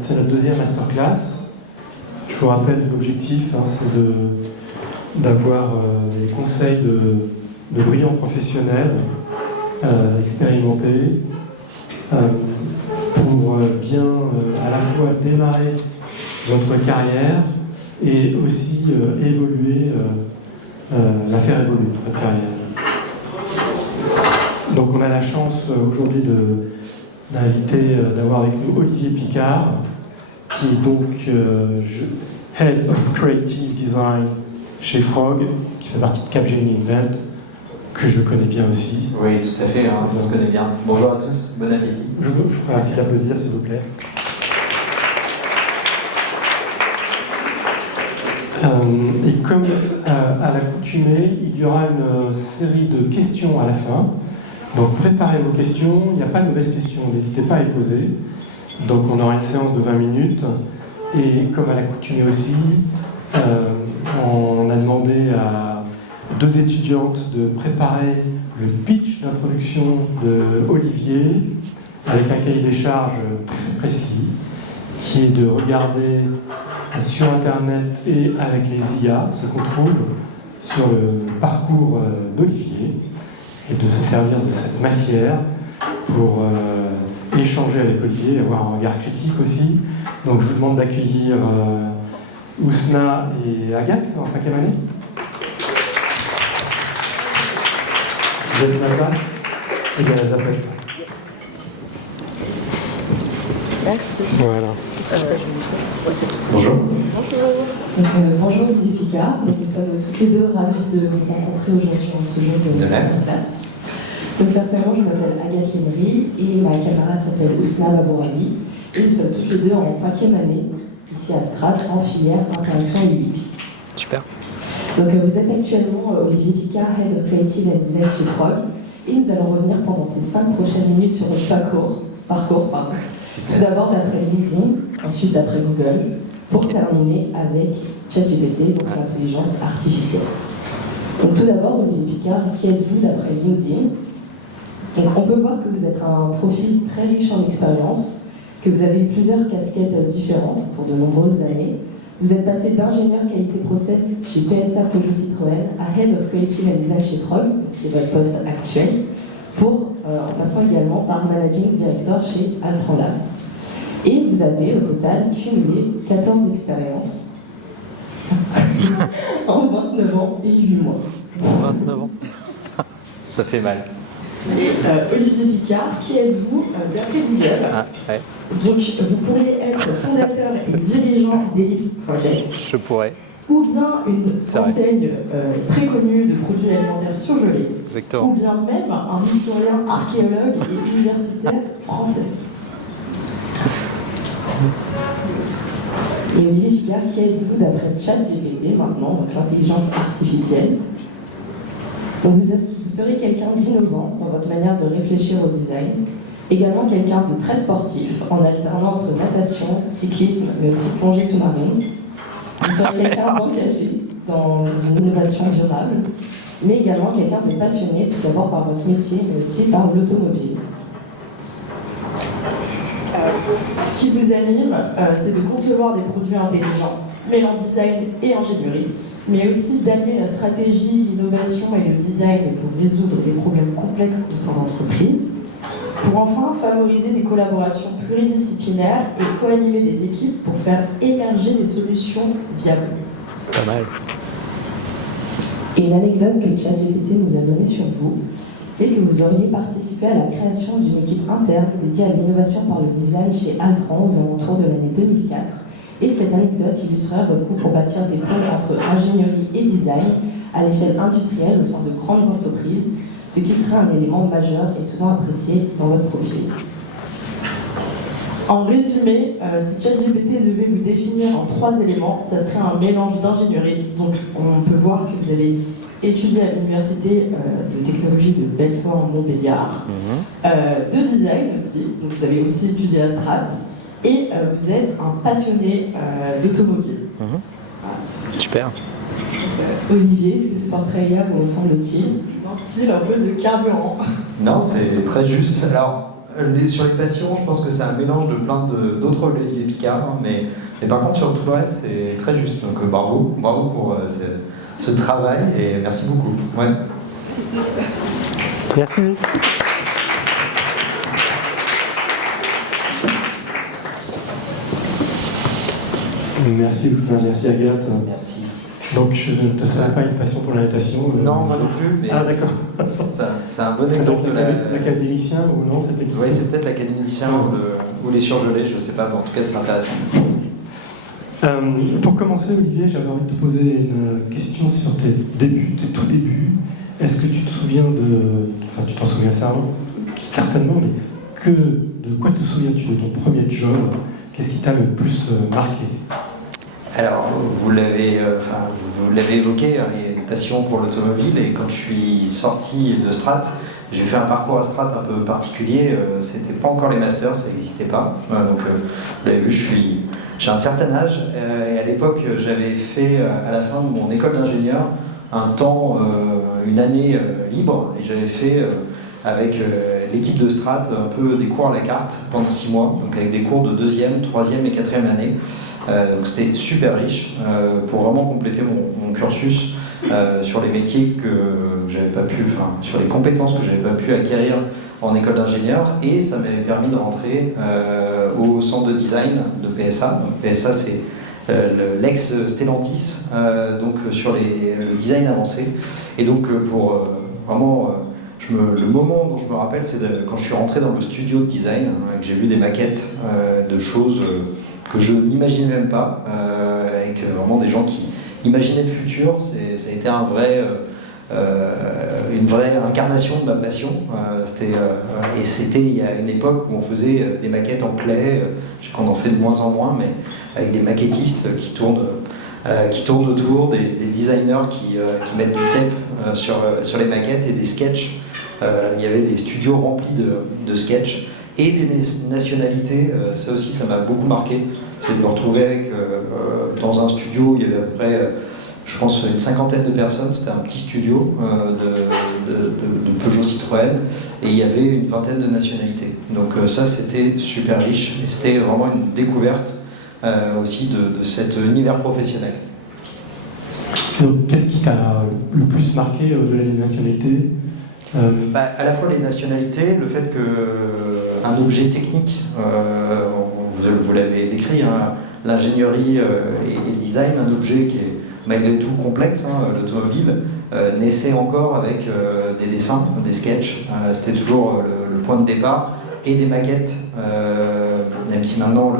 C'est notre deuxième masterclass. Je vous rappelle l'objectif, c'est d'avoir des conseils de brillants professionnels expérimentés pour bien à la fois démarrer votre carrière et aussi évoluer, la faire évoluer, votre carrière. Donc on a la chance aujourd'hui d'avoir avec nous Olivier Picard, qui est donc Head of Creative Design chez Frog, qui fait partie de Capgemini Invent, que je connais bien aussi. Oui, tout à fait, on se connaît bien. Bonjour à tous, bon appétit. Je vous ferai un petit applaudir, s'il vous plaît. Et comme à l'accoutumée, il y aura une série de questions à la fin. Donc préparez vos questions, il n'y a pas de mauvaises questions, n'hésitez pas à les poser. Donc on aura une séance de 20 minutes. Et comme à l'accoutumée aussi, on a demandé à deux étudiantes de préparer le pitch d'introduction de Olivier avec un cahier des charges très précis, qui est de regarder sur Internet et avec les IA ce qu'on trouve sur le parcours d'Olivier et de se servir de cette matière pour échanger avec Olivier et avoir un regard critique aussi. Donc je vous demande d'accueillir Ousna et Agathe en 5e année. Vous êtes sur la place et bien les appelle. Merci. Voilà. Bonjour. Bonjour Olivier Picard. Donc, nous sommes toutes les deux ravis de vous rencontrer aujourd'hui en ce jour de masterclass. Donc personnellement, je m'appelle Agathe Lémery et ma camarade s'appelle Ousna Babourabi. Et nous sommes toutes les deux en 5e année, ici à Strat, en filière Interaction UX. Super. Donc vous êtes actuellement Olivier Picard, Head of Creative and Design chez Frog. Et nous allons revenir pendant ces 5 prochaines minutes sur notre parcours. Tout d'abord d'après LinkedIn, ensuite d'après Google, pour terminer avec ChatGPT, donc l'intelligence artificielle. Donc tout d'abord, Olivier Picard, qui êtes-vous d'après LinkedIn? Donc on peut voir que vous êtes un profil très riche en expérience, que vous avez eu plusieurs casquettes différentes pour de nombreuses années. Vous êtes passé d'ingénieur qualité process chez PSA Peugeot Citroën à Head of Creative and Design chez Frog, qui est votre poste actuel, en passant également par Managing Director chez Altran Lab. Et vous avez au total cumulé 14 expériences en 29 ans et 8 mois. 29 ans. Ça fait mal. Et Olivier Picard, qui êtes-vous d'après Google? Ouais. Donc vous pourriez être fondateur et dirigeant d'Ellipse Project. Je pourrais. Ou bien une enseigne très connue de produits alimentaires surgelés. Exactement. Ou bien même un historien, archéologue et universitaire français. Et Olivier Picard, qui êtes-vous d'après ChatGPT maintenant, donc l'intelligence artificielle? Donc vous serez quelqu'un d'innovant dans votre manière de réfléchir au design, également quelqu'un de très sportif en alternant entre natation, cyclisme, mais aussi plongée sous-marine. Vous serez quelqu'un d'engagé dans une innovation durable, mais également quelqu'un de passionné, tout d'abord par votre métier, mais aussi par l'automobile. Ce qui vous anime, c'est de concevoir des produits intelligents, mêlant design et ingénierie, mais aussi d'amener la stratégie, l'innovation et le design pour résoudre des problèmes complexes au sein d'entreprises, pour enfin favoriser des collaborations pluridisciplinaires et co-animer des équipes pour faire émerger des solutions viables. Pas mal. Et l'anecdote que ChatGPT nous a donnée sur vous, c'est que vous auriez participé à la création d'une équipe interne dédiée à l'innovation par le design chez Altran aux alentours de l'année 2004. Et cette anecdote illustrerait votre goût pour bâtir des ponts entre ingénierie et design à l'échelle industrielle au sein de grandes entreprises, ce qui serait un élément majeur et souvent apprécié dans votre profil. En résumé, si ChatGPT devait vous définir en 3 éléments, ça serait un mélange d'ingénierie. Donc on peut voir que vous avez étudié à l'université de technologie de Belfort-Montbéliard, de design aussi, donc vous avez aussi étudié à Strat, et vous êtes un passionné d'automobile. Voilà. Super. Olivier, est-ce que ce portrait-là vous ressemble-t-il? Manque-t-il un peu de carburant? Non, c'est très juste. Alors, sur les passions, je pense que c'est un mélange de plein d'autres Olivier Picard, hein, mais par contre sur tout le reste, c'est très juste. Donc bravo pour ce travail et merci beaucoup. Ouais. Merci. Merci Ousmane, merci Agathe. Merci. Donc je ne te savais pas une passion pour la natation. Non, moi non plus, mais d'accord. C'est un bon exemple de l'académicien ou non? Oui, c'est peut-être l'académicien ou les surgelés, je ne sais pas, mais en tout cas c'est intéressant. Pour commencer, Olivier, j'avais envie de te poser une question sur tes débuts, tes tout débuts. Est-ce que tu te souviens enfin tu t'en souviens certainement, mais de quoi te souviens-tu de ton premier job? Qu'est-ce qui t'a le plus marqué? Alors, vous l'avez évoqué, hein, les passions pour l'automobile, et quand je suis sorti de Strat, j'ai fait un parcours à Strat un peu particulier. C'était pas encore les masters, ça n'existait pas. Donc, vous l'avez vu, j'ai un certain âge, et à l'époque, j'avais fait à la fin de mon école d'ingénieur une année libre, et j'avais fait avec l'équipe de Strat un peu des cours à la carte pendant 6 mois, donc avec des cours de 2e, 3e et 4e année. Donc c'était super riche pour vraiment compléter mon cursus sur les métiers que j'avais pas pu, sur les compétences que j'avais pas pu acquérir en école d'ingénieur, et ça m'avait permis de rentrer au centre de design de PSA. Donc PSA c'est l'ex-Stellantis, donc sur le design avancé. Et donc pour vraiment le moment dont je me rappelle, c'est quand je suis rentré dans le studio de design, que j'ai vu des maquettes de choses que je n'imaginais même pas, avec vraiment des gens qui imaginaient le futur. Ça a été une vraie incarnation de ma passion. Et c'était il y a une époque où on faisait des maquettes en clay, je sais qu'on en fait de moins en moins, mais avec des maquettistes qui tournent autour, des designers qui mettent du tape sur les maquettes et des sketchs. Il y avait des studios remplis de sketchs et des nationalités. Ça aussi, ça m'a beaucoup marqué. C'est de me retrouver dans un studio où il y avait à peu près, je pense, une 50aine de personnes. C'était un petit studio de Peugeot Citroën, et il y avait une 20aine de nationalités. Donc ça, c'était super riche, et c'était vraiment une découverte aussi de cet univers professionnel. Donc, qu'est-ce qui t'a le plus marqué de la nationalité? À la fois les nationalités, le fait qu'un objet technique, vous l'avez décrit, hein, l'ingénierie et le design, un objet qui est malgré tout complexe, hein, l'automobile, naissait encore avec des dessins, des sketchs. C'était toujours le point de départ, et des maquettes, même si maintenant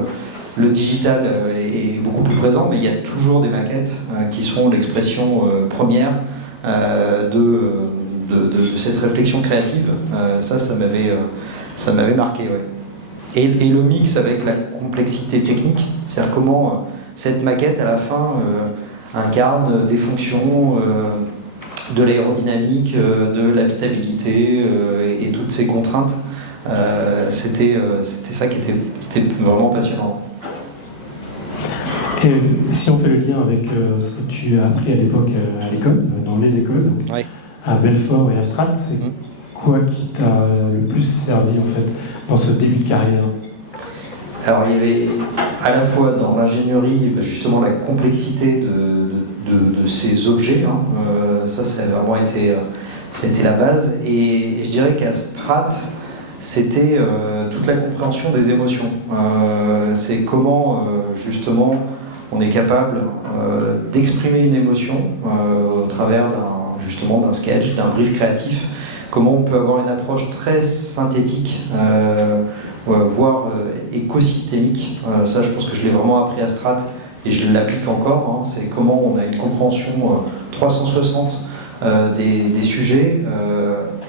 le digital est beaucoup plus présent, mais il y a toujours des maquettes qui sont l'expression première de cette réflexion créative. Ça m'avait marqué. Ouais. Et le mix avec la complexité technique, c'est-à-dire comment cette maquette à la fin incarne des fonctions de l'aérodynamique, de l'habitabilité et toutes ces contraintes. C'était ça c'était vraiment passionnant. Et si on fait le lien avec ce que tu as appris à l'époque à l'école, dans les écoles, donc, ouais. À Belfort et à Strat, c'est quoi qui t'a le plus servi en fait dans ce début de carrière? Alors il y avait à la fois dans l'ingénierie justement la complexité de ces objets, hein. Ça a vraiment c'était la base, et je dirais qu'à Strat c'était toute la compréhension des émotions. C'est comment justement on est capable d'exprimer une émotion au travers d'un sketch, d'un brief créatif, comment on peut avoir une approche très synthétique, voire écosystémique. Ça, je pense que je l'ai vraiment appris à Strat, et je l'applique encore. Hein. C'est comment on a une compréhension 360 des sujets,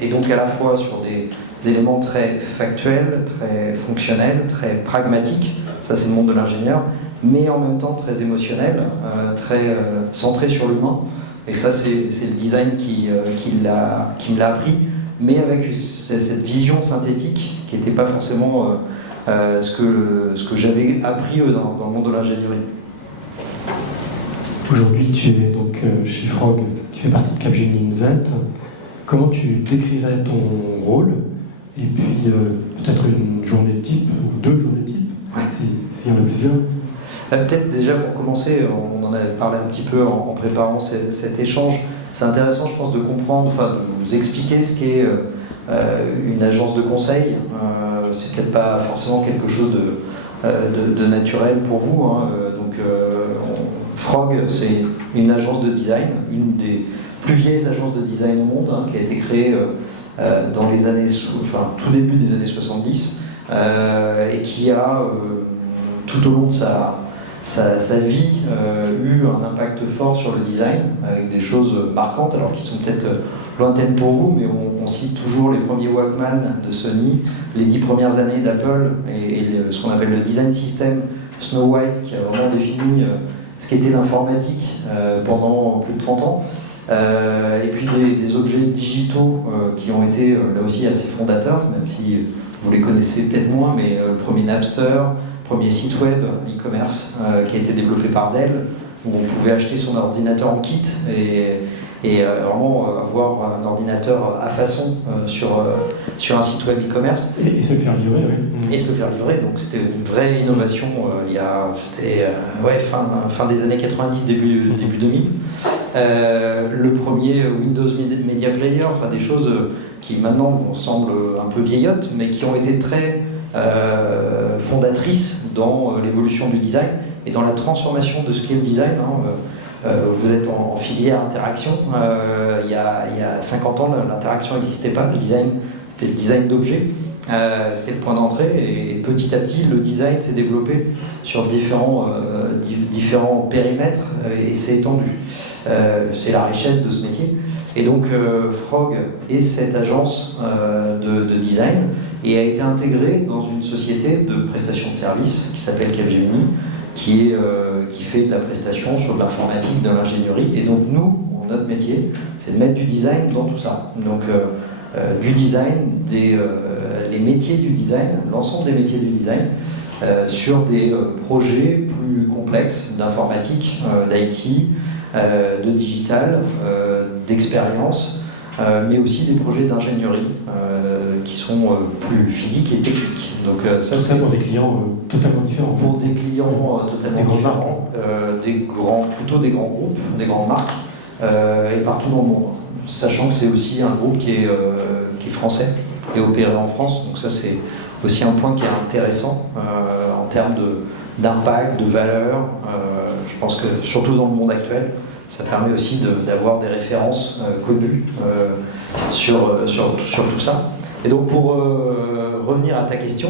et donc à la fois sur des éléments très factuels, très fonctionnels, très pragmatiques, ça c'est le monde de l'ingénieur, mais en même temps très émotionnel, très centré sur l'humain. Et ça, c'est le design qui me l'a appris, mais avec cette vision synthétique qui n'était pas forcément ce que j'avais appris dans le monde de l'ingénierie. Aujourd'hui, tu es donc chez Frog, qui fait partie de Capgemini Invent. Comment tu décrirais ton rôle? Et puis, peut-être une journée type ou 2 journées type, s'il y en a plusieurs. Peut-être déjà pour commencer, on en avait parlé un petit peu en préparant cet échange. C'est intéressant, je pense, de comprendre, enfin, de vous expliquer ce qu'est une agence de conseil. C'est peut-être pas forcément quelque chose de naturel pour vous. Hein. Frog, c'est une agence de design, une des plus vieilles agences de design au monde, hein, qui a été créée dans les années, tout début des années 70, et qui a tout au long de sa vie eu un impact fort sur le design, avec des choses marquantes, alors qui sont peut-être lointaines pour vous, mais on cite toujours les premiers Walkman de Sony, les 10 premières années d'Apple, et ce qu'on appelle le design system Snow White, qui a vraiment défini ce qu'était l'informatique pendant plus de 30 ans. Et puis des objets digitaux qui ont été là aussi assez fondateurs, même si vous les connaissez peut-être moins, mais le premier Napster, premier site web e-commerce qui a été développé par Dell, où on pouvait acheter son ordinateur en kit et vraiment avoir un ordinateur à façon sur un site web e-commerce. Et se faire livrer, oui. Et se faire livrer, donc c'était une vraie innovation c'était fin des années 90, début 2000. Le premier Windows Media Player, enfin des choses qui maintenant semblent un peu vieillottes, mais qui ont été très fondatrices dans l'évolution du design et dans la transformation de ce qu'est le design. Vous êtes en filière interaction. Il y a 50 ans, l'interaction n'existait pas. Le design, c'était le design d'objets. C'est le point d'entrée. Et petit à petit, le design s'est développé sur différents périmètres et s'est étendu. C'est la richesse de ce métier. Et donc, Frog est cette agence de design et a été intégrée dans une société de prestation de services qui s'appelle Capgemini, qui fait de la prestation sur de l'informatique, de l'ingénierie. Et donc nous, notre métier, c'est de mettre du design dans tout ça. Donc du design, les métiers du design, l'ensemble des métiers du design, sur des projets plus complexes d'informatique, d'IT, de digital, d'expérience, mais aussi des projets d'ingénierie qui sont plus physiques et techniques. Donc ça c'est pour des clients totalement différents. Pour des clients totalement différents, plutôt des grands groupes, des grandes marques, et partout dans le monde. Sachant que c'est aussi un groupe qui est français et opéré en France, donc ça c'est aussi un point qui est intéressant en termes d'impact, de valeur. Je pense que surtout dans le monde actuel, ça permet aussi d'avoir des références connues sur tout ça. Et donc pour revenir à ta question,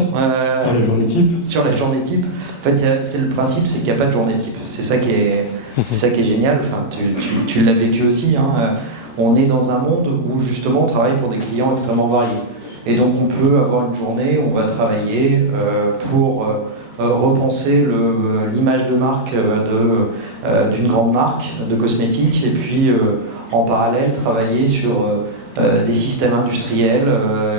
sur la journée type, en fait, c'est le principe, c'est qu'il n'y a pas de journée type. C'est ça qui est génial. Enfin, tu l'as vécu aussi. Hein. On est dans un monde où justement on travaille pour des clients extrêmement variés. Et donc on peut avoir une journée où on va travailler pour repenser l'image de marque d'une grande marque de cosmétiques et puis en parallèle travailler sur des systèmes industriels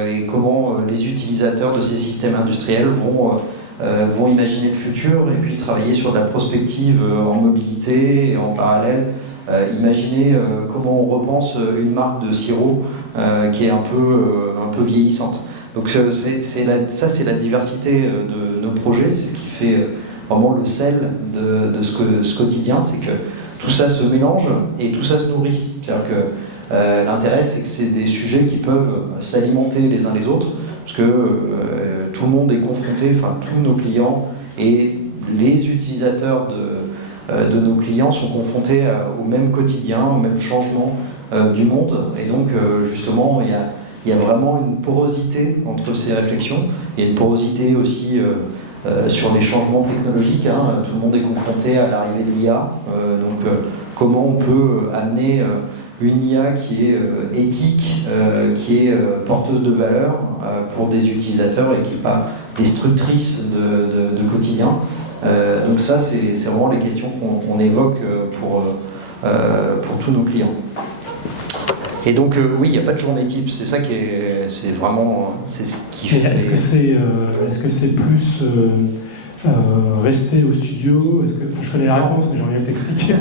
et comment les utilisateurs de ces systèmes industriels vont imaginer le futur et puis travailler sur de la prospective en mobilité et en parallèle imaginer comment on repense une marque de sirop qui est un peu vieillissante. Donc ça c'est la diversité de nos projets, c'est ce qui fait vraiment le sel de ce quotidien, c'est que tout ça se mélange et tout ça se nourrit. C'est-à-dire que l'intérêt c'est que c'est des sujets qui peuvent s'alimenter les uns les autres, parce que tout le monde est confronté, enfin tous nos clients et les utilisateurs de nos clients sont confrontés au même quotidien, au même changement du monde, et donc justement il y a vraiment une porosité entre ces réflexions. Il y a une porosité aussi sur les changements technologiques. Hein. Tout le monde est confronté à l'arrivée de l'IA. Comment on peut amener une IA qui est éthique, qui est porteuse de valeur pour des utilisateurs et qui n'est pas destructrice de quotidien. Donc ça, c'est vraiment les questions qu'on évoque pour tous nos clients. Et donc oui, il n'y a pas de journée type, c'est ça qui c'est vraiment c'est ce qui fait. Est-ce que c'est plus rester au studio? Est-ce que je connais la réponse, mais j'aimerais bien t'expliquer.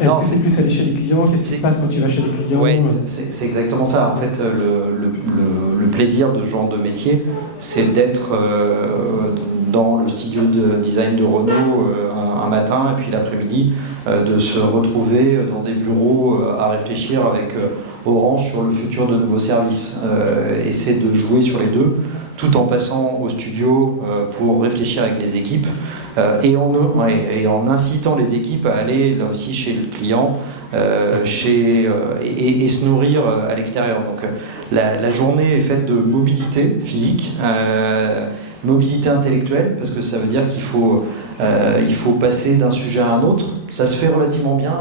Est-ce que c'est plus aller chez les clients? Qu'est-ce qui se passe quand tu vas chez les clients? Oui, c'est exactement ça. En fait, le plaisir de ce genre de métier, c'est d'être dans le studio de design de Renault un matin, et puis l'après-midi, de se retrouver dans des bureaux à réfléchir avec Orange sur le futur de nouveaux services. Et c'est de jouer sur les deux, tout en passant au studio pour réfléchir avec les équipes, et en incitant les équipes à aller là aussi chez le client, et se nourrir à l'extérieur. Donc la journée est faite de mobilité physique, mobilité intellectuelle, parce que ça veut dire qu'il faut passer d'un sujet à un autre. Ça se fait relativement bien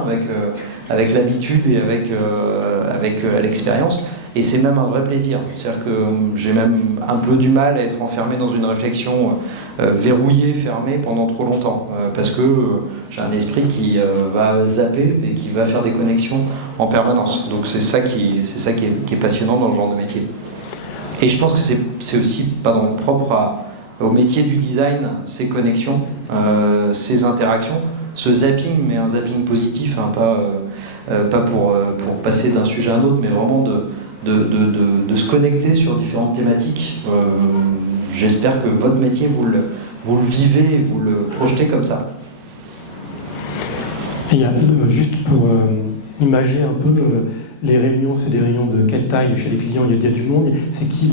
avec l'habitude et avec l'expérience. Et c'est même un vrai plaisir. C'est-à-dire que j'ai même un peu du mal à être enfermé dans une réflexion verrouillée, fermée pendant trop longtemps. Parce que j'ai un esprit qui va zapper et qui va faire des connexions en permanence. Donc c'est ça qui est passionnant dans ce genre de métier. Et je pense que c'est aussi propre au métier du design, ces connexions, ces interactions, ce zapping, mais un zapping positif, hein, pas pour passer d'un sujet à un autre, mais vraiment de se connecter sur différentes thématiques. J'espère que votre métier, vous le vivez et vous le projetez comme ça. Et il y a juste pour imager un peu les réunions, c'est des réunions de quelle taille chez les clients? Il y a du monde. C'est qui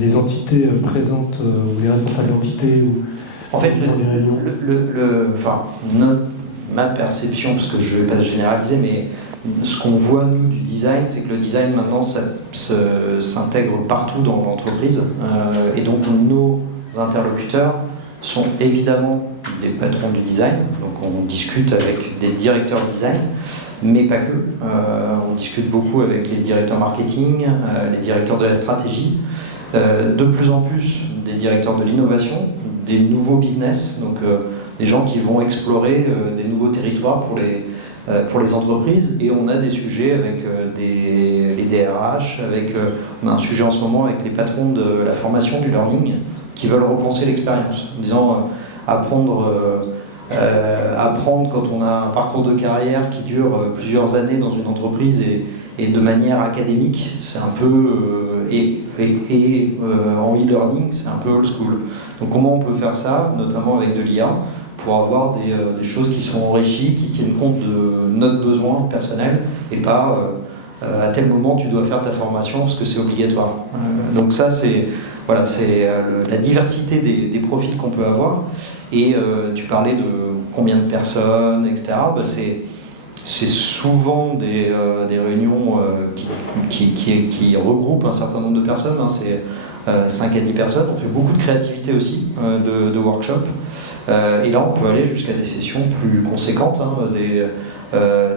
les entités présentes ou les responsables d'entités ou en fait, dans les réunions? Ma perception, parce que je ne vais pas généraliser, mais ce qu'on voit nous du design, c'est que le design maintenant s'intègre partout dans l'entreprise, et donc nos interlocuteurs sont évidemment des patrons du design, donc on discute avec des directeurs design, mais pas que. On discute beaucoup avec les directeurs marketing, les directeurs de la stratégie, de plus en plus des directeurs de l'innovation, des nouveaux business, donc des gens qui vont explorer des nouveaux territoires pour les entreprises. Et on a des sujets avec les DRH, on a un sujet en ce moment avec les patrons de la formation, du learning, qui veulent repenser l'expérience, en disant apprendre quand on a un parcours de carrière qui dure plusieurs années dans une entreprise et de manière académique, c'est un peu en e-learning, c'est un peu old school. Donc comment on peut faire ça, notamment avec de l'IA, pour avoir des choses qui sont enrichies, qui tiennent compte de notre besoin personnel, et pas à tel moment tu dois faire ta formation parce que c'est obligatoire. Donc ça c'est la diversité des profils qu'on peut avoir. Et tu parlais de combien de personnes, etc. C'est souvent des réunions qui regroupent un certain nombre de personnes, hein. C'est 5 à 10 personnes. On fait beaucoup de créativité aussi, de workshops. Et là, on peut aller jusqu'à des sessions plus conséquentes, hein,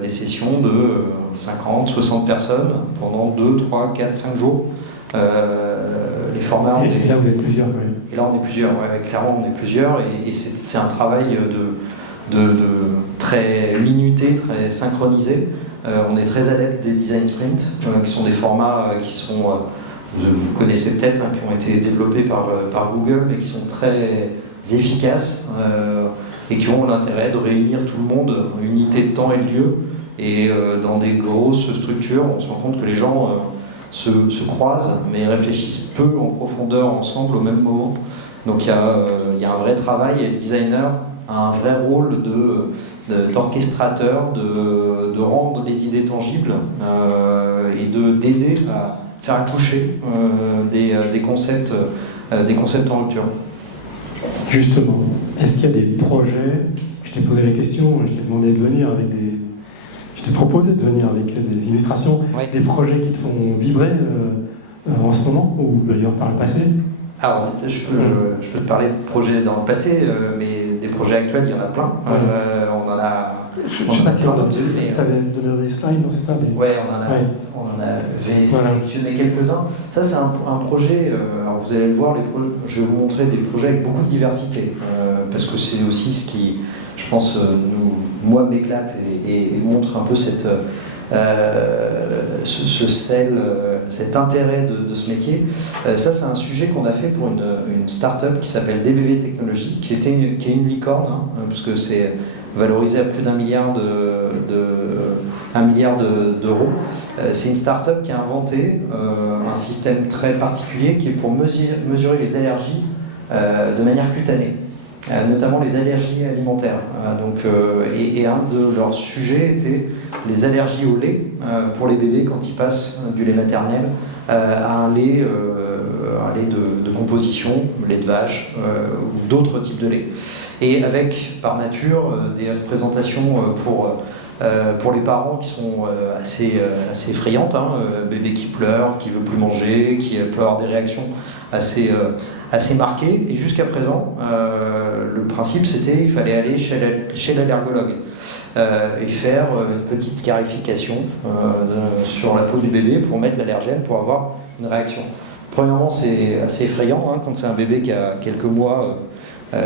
des sessions de 50, 60 personnes pendant 2, 3, 4, 5 jours. Les formats... Et là, vous êtes plusieurs quand même. Et là, on est plusieurs, ouais, clairement, on est plusieurs. Et c'est un travail de très minuté, très synchronisé. On est très adepte des design sprints, qui sont des formats qui sont... vous connaissez peut-être, hein, qui ont été développés par Google, mais qui sont très efficaces et qui ont l'intérêt de réunir tout le monde, unité de temps et de lieu. Et dans des grosses structures, on se rend compte que les gens se croisent, mais réfléchissent peu en profondeur ensemble au même moment. Donc il y a un vrai travail, et le designer a un vrai rôle d'orchestrateur, de rendre les idées tangibles et d'aider à faire accoucher des concepts en rupture. Justement, est-ce qu'il y a des projets? Je t'ai posé la question, je t'ai demandé de venir je t'ai proposé de venir avec des illustrations, oui. Des projets qui te font vibrer en ce moment, ou d'ailleurs par le passé? Alors, je peux te parler de projets dans le passé, mais des projets actuels, il y en a plein. On en a... Je ne sais pas si tu avais donné des slides, non, c'est ça mais... Ouais, on en avait sélectionné quelques-uns. Ça, c'est un projet, alors vous allez le voir, je vais vous montrer des projets avec beaucoup de diversité, parce que c'est aussi ce qui, je pense, moi, m'éclate et montre un peu cet intérêt de ce métier. Ça, c'est un sujet qu'on a fait pour une start-up qui s'appelle DBV Technologies, qui est une licorne, hein, parce que c'est valorisé à plus d'1 milliard d'euros. C'est une start-up qui a inventé un système très particulier qui est pour mesurer les allergies de manière cutanée, notamment les allergies alimentaires. Et un de leurs sujets était les allergies au lait pour les bébés quand ils passent du lait maternel à un lait de composition, lait de vache ou d'autres types de lait. Et avec, par nature, des représentations pour les parents qui sont assez effrayantes, bébé qui pleure, qui veut plus manger, qui peut avoir des réactions assez marquées. Et jusqu'à présent, le principe c'était il fallait aller chez l'allergologue et faire une petite scarification sur la peau du bébé pour mettre l'allergène pour avoir une réaction. Premièrement, c'est assez effrayant quand c'est un bébé qui a quelques mois.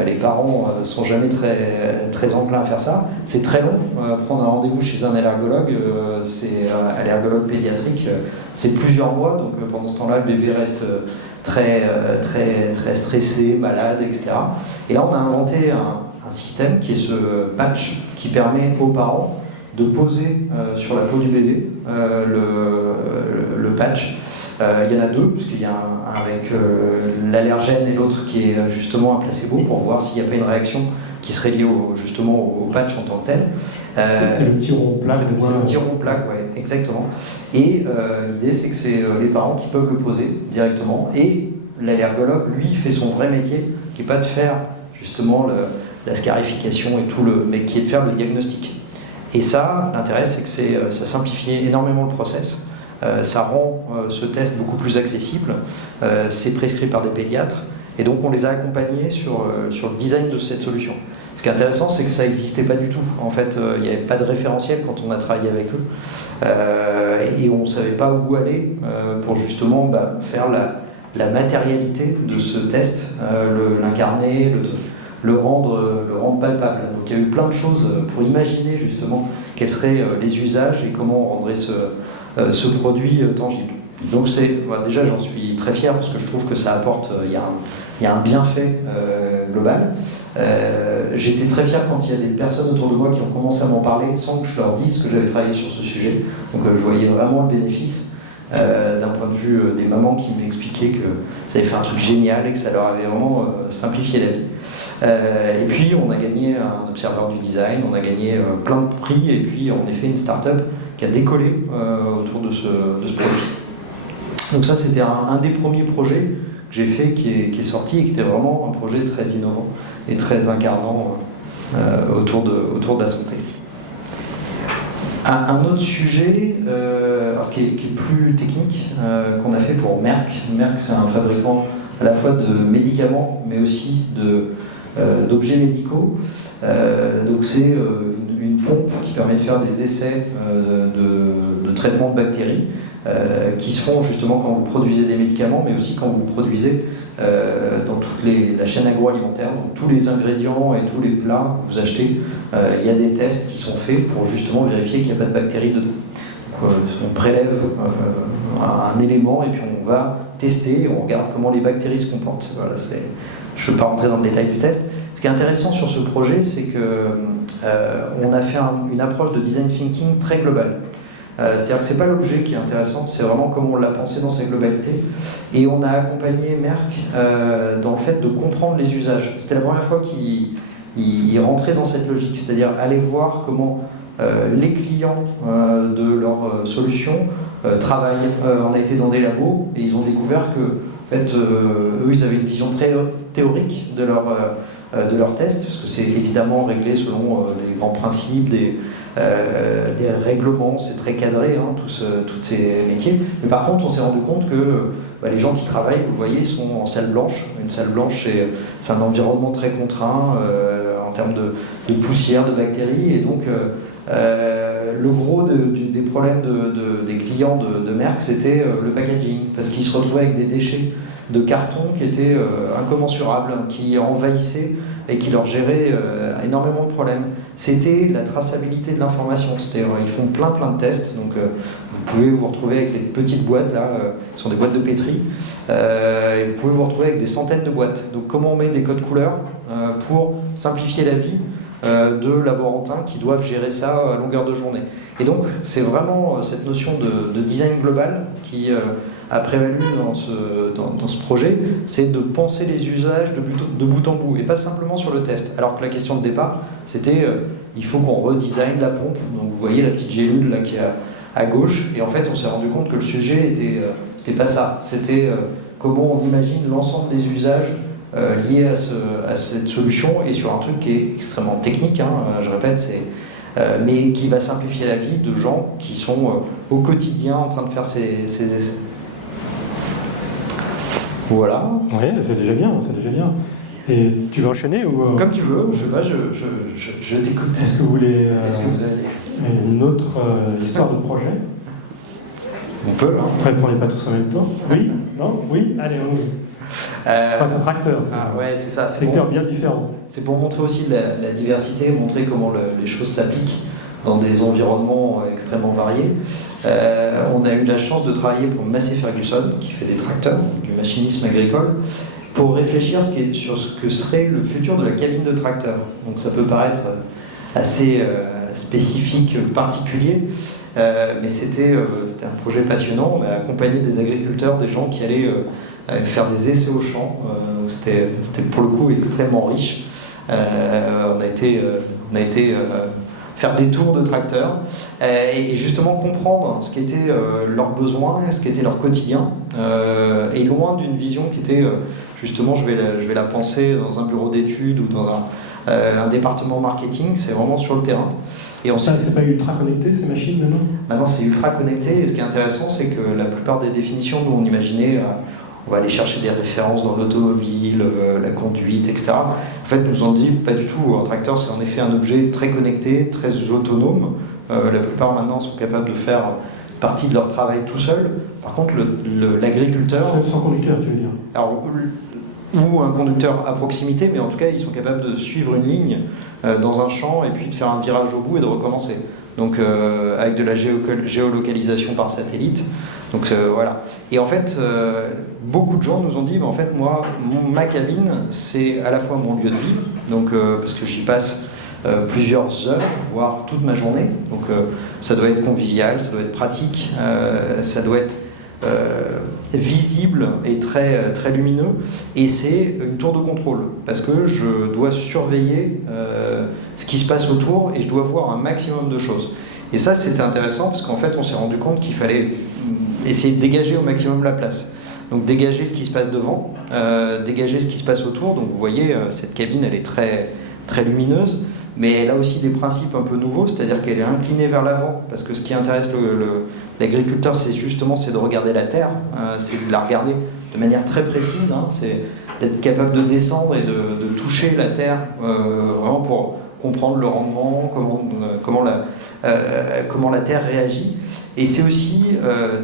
Les parents sont jamais très enclins à faire ça. C'est très long. Prendre un rendez-vous chez un allergologue, c'est allergologue pédiatrique, c'est plusieurs mois. Donc pendant ce temps-là, le bébé reste très stressé, malade, etc. Et là, on a inventé un système qui est ce patch qui permet aux parents de poser sur la peau du bébé le patch. Il y en a deux, parce qu'il y a un avec l'allergène et l'autre qui est justement un placebo pour voir s'il n'y a pas une réaction qui serait liée justement au patch en tant que tel. C'est le petit rond plaque. C'est le petit rond plaque, ouais, exactement. Et l'idée, c'est que c'est les parents qui peuvent le poser directement. Et l'allergologue, lui, fait son vrai métier, qui n'est pas de faire justement la scarification et tout, mais qui est de faire le diagnostic. Et ça, l'intérêt, c'est que ça simplifie énormément le process. Ça rend ce test beaucoup plus accessible. C'est prescrit par des pédiatres. Et donc, on les a accompagnés sur le design de cette solution. Ce qui est intéressant, c'est que ça n'existait pas du tout. En fait, il n'y avait pas de référentiel quand on a travaillé avec eux. Et on ne savait pas où aller pour justement faire la matérialité de ce test, l'incarner, le rendre palpable. Donc, il y a eu plein de choses pour imaginer justement quels seraient les usages et comment on rendrait ce produit tangible. Donc déjà j'en suis très fier parce que je trouve que ça apporte, il y a un bienfait global. J'étais très fier quand il y a des personnes autour de moi qui ont commencé à m'en parler sans que je leur dise que j'avais travaillé sur ce sujet. Donc je voyais vraiment le bénéfice d'un point de vue des mamans qui m'expliquaient que ça avait fait un truc génial et que ça leur avait vraiment simplifié la vie. Et puis on a gagné un observateur du design, on a gagné plein de prix et puis on a fait une start-up qui a décollé autour de ce produit. Donc ça, c'était un des premiers projets que j'ai fait qui est sorti et qui était vraiment un projet très innovant et très incarnant autour de la santé. Un autre sujet qui est plus technique qu'on a fait pour Merck. Merck, c'est un fabricant à la fois de médicaments mais aussi d'objets médicaux. Donc c'est une pompe qui permet de faire des essais de traitement de bactéries qui se font justement quand vous produisez des médicaments, mais aussi quand vous produisez dans toute la chaîne agroalimentaire, donc tous les ingrédients et tous les plats que vous achetez, il y a des tests qui sont faits pour justement vérifier qu'il n'y a pas de bactéries dedans. Donc, on prélève un élément et puis on va tester et on regarde comment les bactéries se comportent. Voilà, je ne veux pas rentrer dans le détail du test. Ce qui est intéressant sur ce projet, c'est qu'on a fait une approche de design thinking très globale. C'est-à-dire que ce n'est pas l'objet qui est intéressant, c'est vraiment comment on l'a pensé dans sa globalité. Et on a accompagné Merck dans le fait de comprendre les usages. C'était la première fois qu'il rentrait dans cette logique, c'est-à-dire aller voir comment les clients de leur solution travaillent. On a été dans des labos et ils ont découvert que en fait, eux, ils avaient une vision très théorique de leur test, parce que c'est évidemment réglé selon des grands principes, des règlements, c'est très cadré, tous ces métiers. Mais par contre, on s'est rendu compte que les gens qui travaillent, vous le voyez, sont en salle blanche. Une salle blanche, c'est un environnement très contraint en termes de poussière, de bactéries. Et donc, le gros des problèmes des clients de Merck, c'était le packaging, parce qu'ils se retrouvaient avec des déchets de carton qui étaient incommensurables, qui envahissaient et qui leur géraient énormément de problèmes. C'était la traçabilité de l'information. Ils font plein de tests, donc vous pouvez vous retrouver avec les petites boîtes là, qui sont des boîtes de pétri, et vous pouvez vous retrouver avec des centaines de boîtes. Donc comment on met des codes couleurs pour simplifier la vie de laborantins qui doivent gérer ça à longueur de journée. Et donc, c'est vraiment cette notion de design global qui a prévalu dans ce projet, c'est de penser les usages de bout en bout, et pas simplement sur le test. Alors que la question de départ, c'était il faut qu'on redesign la pompe. Donc vous voyez la petite gélule là qui est à gauche, et en fait on s'est rendu compte que le sujet c'était pas ça. C'était comment on imagine l'ensemble des usages liés à cette solution, et sur un truc qui est extrêmement technique, hein, je répète, mais qui va simplifier la vie de gens qui sont au quotidien en train de faire ces essais. Voilà. Oui, c'est déjà bien, c'est déjà bien. Et tu veux enchaîner ou Comme tu veux, je sais pas, je t'écoute. Est-ce que vous voulez Est-ce que vous avez une autre histoire de projet? On peut, là. Après, prenez pas tous en même temps. Oui? Non? Oui? Allez, on y va. Enfin, c'est un tracteur, ouais, c'est ça. C'est un secteur bien différent. C'est pour montrer aussi la diversité, montrer comment les choses s'appliquent dans des environnements extrêmement variés. On a eu la chance de travailler pour Massey Ferguson, qui fait des tracteurs, du machinisme agricole, pour réfléchir sur ce que serait le futur de la cabine de tracteur. Donc ça peut paraître assez spécifique, particulier, mais c'était un projet passionnant. On a accompagné des agriculteurs, des gens qui allaient faire des essais au champ. Donc c'était pour le coup extrêmement riche. On a été faire des tours de tracteurs et justement comprendre ce qu'étaient leurs besoins, ce qu'était leur quotidien, et loin d'une vision qui était justement je vais la penser dans un bureau d'études ou dans un département marketing. C'est vraiment sur le terrain. Et c'est pas ultra connecté ces machines maintenant? Maintenant c'est ultra connecté, et ce qui est intéressant c'est que la plupart des définitions, nous on imaginait on va aller chercher des références dans l'automobile, la conduite, etc. En fait, nous ont dit, pas du tout. Un tracteur, c'est en effet un objet très connecté, très autonome. La plupart, maintenant, sont capables de faire partie de leur travail tout seul. Par contre, l'agriculteur... Sans conducteur, tu veux dire? Alors, ou un conducteur à proximité, mais en tout cas, ils sont capables de suivre une ligne dans un champ et puis de faire un virage au bout et de recommencer. Donc, avec de la géolocalisation par satellite. Donc voilà. Et en fait, beaucoup de gens nous ont dit, en fait, moi, ma cabine, c'est à la fois mon lieu de vie, donc parce que j'y passe plusieurs heures, voire toute ma journée. Donc ça doit être convivial, ça doit être pratique, ça doit être visible et très, très lumineux. Et c'est une tour de contrôle, parce que je dois surveiller ce qui se passe autour et je dois voir un maximum de choses. Et ça, c'était intéressant, parce qu'en fait, on s'est rendu compte qu'il fallait essayer de dégager au maximum la place. Donc dégager ce qui se passe devant, dégager ce qui se passe autour. Donc vous voyez, cette cabine, elle est très, très lumineuse, mais elle a aussi des principes un peu nouveaux, c'est-à-dire qu'elle est inclinée vers l'avant, parce que ce qui intéresse l'agriculteur, c'est de regarder la terre, c'est de la regarder de manière très précise, c'est d'être capable de descendre et de toucher la terre, vraiment pour comprendre le rendement, comment la terre réagit. Et c'est aussi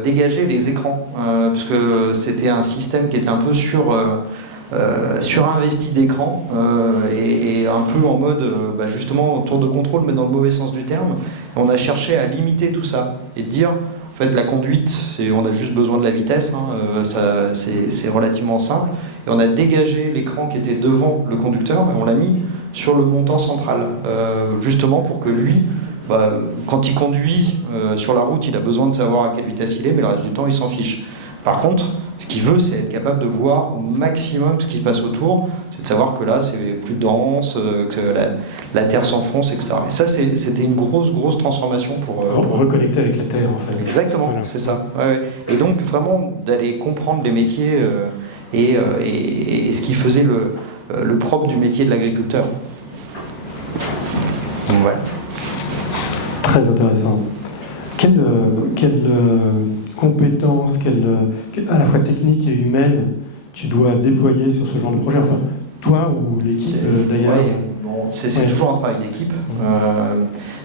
dégager les écrans, parce que c'était un système qui était un peu surinvesti d'écrans, et un peu en mode justement tour de contrôle, mais dans le mauvais sens du terme. Et on a cherché à limiter tout ça et de dire, en fait, la conduite, on a juste besoin de la vitesse, c'est relativement simple. Et on a dégagé l'écran qui était devant le conducteur, et on l'a mis sur le montant central, justement pour que lui, quand il conduit sur la route, il a besoin de savoir à quelle vitesse il est, mais le reste du temps, il s'en fiche. Par contre, ce qu'il veut, c'est être capable de voir au maximum ce qui se passe autour, c'est de savoir que là, c'est plus dense, que la terre s'enfonce, etc. Et ça, c'était une grosse transformation pour reconnecter avec la terre, en fait. Exactement, voilà. C'est ça. Ouais. Et donc, vraiment, d'aller comprendre les métiers et ce qui faisait le propre du métier de l'agriculteur. Donc, voilà. Très intéressant. Quelles compétences, à la fois techniques et humaines, tu dois déployer sur ce genre de projet? Enfin, toi ou l'équipe d'ailleurs? C'est toujours un travail d'équipe.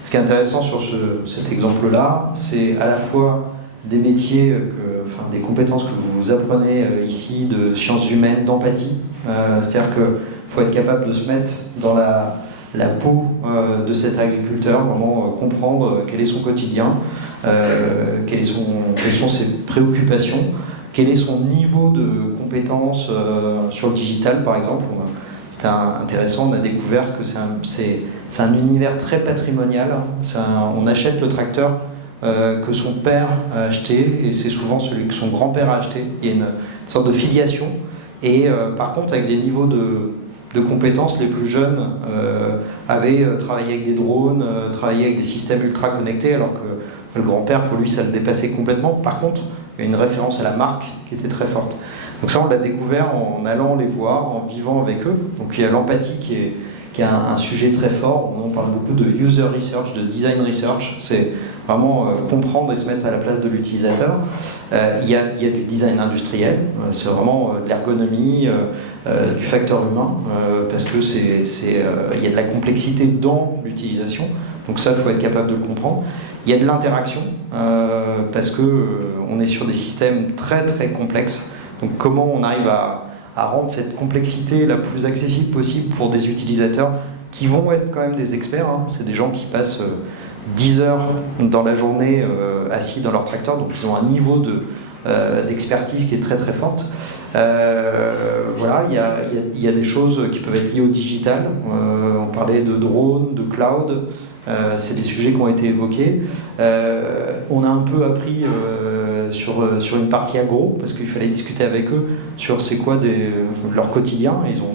Ce qui est intéressant sur cet exemple-là, c'est à la fois des métiers, des compétences que vous apprenez ici, de sciences humaines, d'empathie. C'est-à-dire qu'il faut être capable de se mettre dans la peau de cet agriculteur, vraiment comprendre quel est son quotidien, quelles sont ses préoccupations, quel est son niveau de compétence sur le digital par exemple. c'était intéressant. On a découvert que c'est un univers très patrimonial. On achète le tracteur que son père a acheté, et c'est souvent celui que son grand-père a acheté. Il y a une sorte de filiation. Et par contre, avec des niveaux de compétences, les plus jeunes avaient travaillé avec des drones, travaillé avec des systèmes ultra connectés, alors que le grand-père, pour lui, ça le dépassait complètement. Par contre, il y a une référence à la marque qui était très forte. Donc ça, on l'a découvert en allant les voir, en vivant avec eux. Donc il y a l'empathie qui est un sujet très fort. On parle beaucoup de user research, de design research. C'est vraiment comprendre et se mettre à la place de l'utilisateur. Il y a du design industriel. C'est vraiment de l'ergonomie, du facteur humain, parce que il y a de la complexité dans l'utilisation. Donc ça, il faut être capable de le comprendre. Il y a de l'interaction, parce qu'on est sur des systèmes très très complexes. Donc comment on arrive à rendre cette complexité la plus accessible possible pour des utilisateurs qui vont être quand même des experts. C'est des gens qui passent 10 heures dans la journée assis dans leur tracteur, donc ils ont un niveau d'expertise qui est très très forte. Voilà, il y a des choses qui peuvent être liées au digital. On parlait de drones, de cloud. C'est des sujets qui ont été évoqués. On a un peu appris sur une partie agro, parce qu'il fallait discuter avec eux sur c'est quoi leur quotidien. Ils ont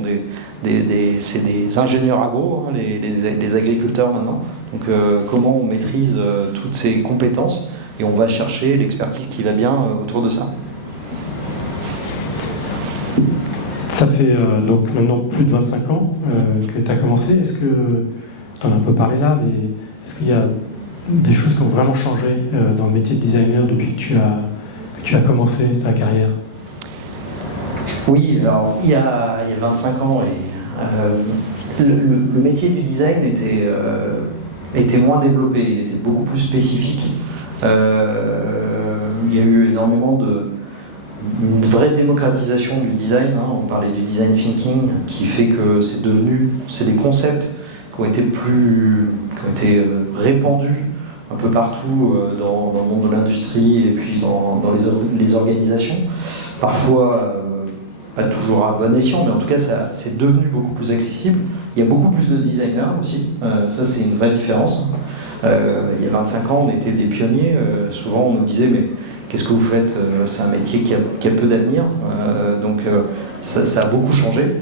c'est des ingénieurs agro, les agriculteurs maintenant. Donc comment on maîtrise toutes ces compétences, et on va chercher l'expertise qui va bien autour de ça. Ça fait donc maintenant plus de 25 ans que tu as commencé. Est-ce que tu en as un peu parlé là, mais est-ce qu'il y a des choses qui ont vraiment changé dans le métier de designer depuis que tu as commencé ta carrière? Oui, alors il y a 25 ans, le métier du design était moins développé, il était beaucoup plus spécifique. Il y a eu énormément une vraie démocratisation du design. On parlait du design thinking, qui fait que c'est des concepts qui ont été répandus un peu partout dans le monde de l'industrie et puis dans les organisations. Parfois, pas toujours à bon escient, mais en tout cas, c'est devenu beaucoup plus accessible. Il y a beaucoup plus de designers aussi. Ça, c'est une vraie différence. Il y a 25 ans, on était des pionniers. Souvent, on nous disait, mais qu'est-ce que vous faites? C'est un métier qui a peu d'avenir. Donc, ça a beaucoup changé.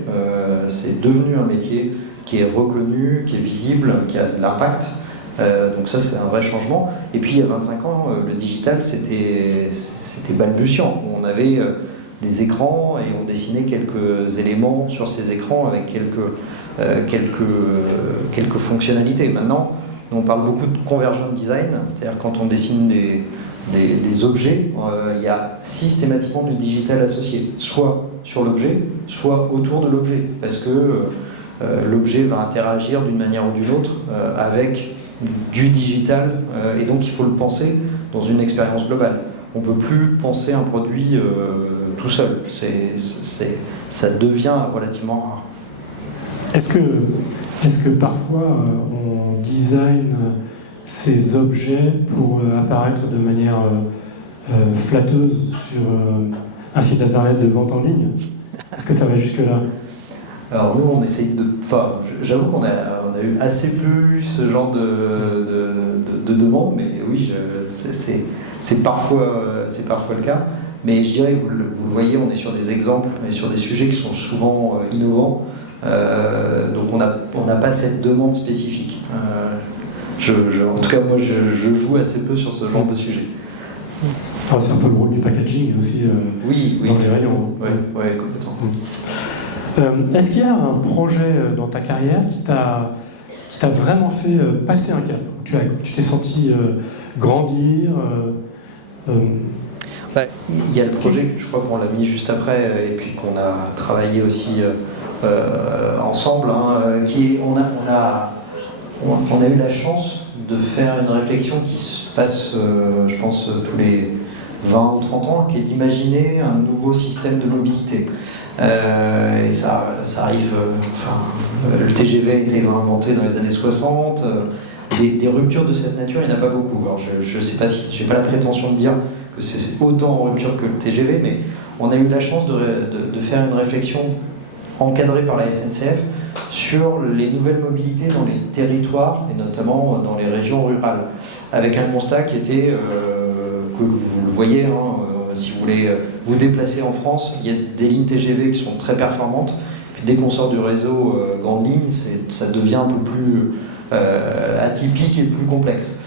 C'est devenu un métier qui est reconnu, qui est visible, qui a de l'impact. Donc ça, c'est un vrai changement. Et puis, il y a 25 ans, le digital, c'était balbutiant. On avait des écrans et on dessinait quelques éléments sur ces écrans avec quelques fonctionnalités. Maintenant, on parle beaucoup de convergent design, c'est-à-dire quand on dessine des objets, il y a systématiquement du digital associé, soit sur l'objet, soit autour de l'objet, parce que l'objet va interagir d'une manière ou d'une autre avec du digital, et donc il faut le penser dans une expérience globale. On ne peut plus penser un produit tout seul, ça devient relativement rare. Est-ce que parfois on design ces objets pour apparaître de manière flatteuse sur un site internet de vente en ligne? Est-ce que ça va jusque-là? Alors nous, on essaye de... Enfin, j'avoue qu'on a eu assez peu eu ce genre de demande, mais oui, c'est parfois le cas. Mais je dirais, vous le voyez, on est sur des exemples et sur des sujets qui sont souvent innovants. Donc on n'a pas cette demande spécifique. En tout cas, moi, je joue assez peu sur ce genre de sujet. Ah, c'est un peu le rôle du packaging aussi oui, dans les rayons. Oui, complètement. Est-ce qu'il y a un projet dans ta carrière qui t'a vraiment fait passer un cap? Tu t'es senti grandir Il y a le projet, je crois qu'on l'a mis juste après, et puis qu'on a travaillé aussi ensemble, on a eu la chance de faire une réflexion qui se passe, je pense, tous les 20 ou 30 ans, qui est d'imaginer un nouveau système de mobilité. Et ça arrive, le TGV a été inventé dans les années 60, des ruptures de cette nature, il n'y en a pas beaucoup. Alors je ne sais pas si, j'ai pas la prétention de dire que c'est autant en rupture que le TGV, mais on a eu la chance de faire une réflexion encadré par la SNCF sur les nouvelles mobilités dans les territoires et notamment dans les régions rurales, avec un constat qui était, que vous le voyez, si vous voulez vous déplacer en France, il y a des lignes TGV qui sont très performantes, puis dès qu'on sort du réseau grande ligne, ça devient un peu plus atypique et plus complexe.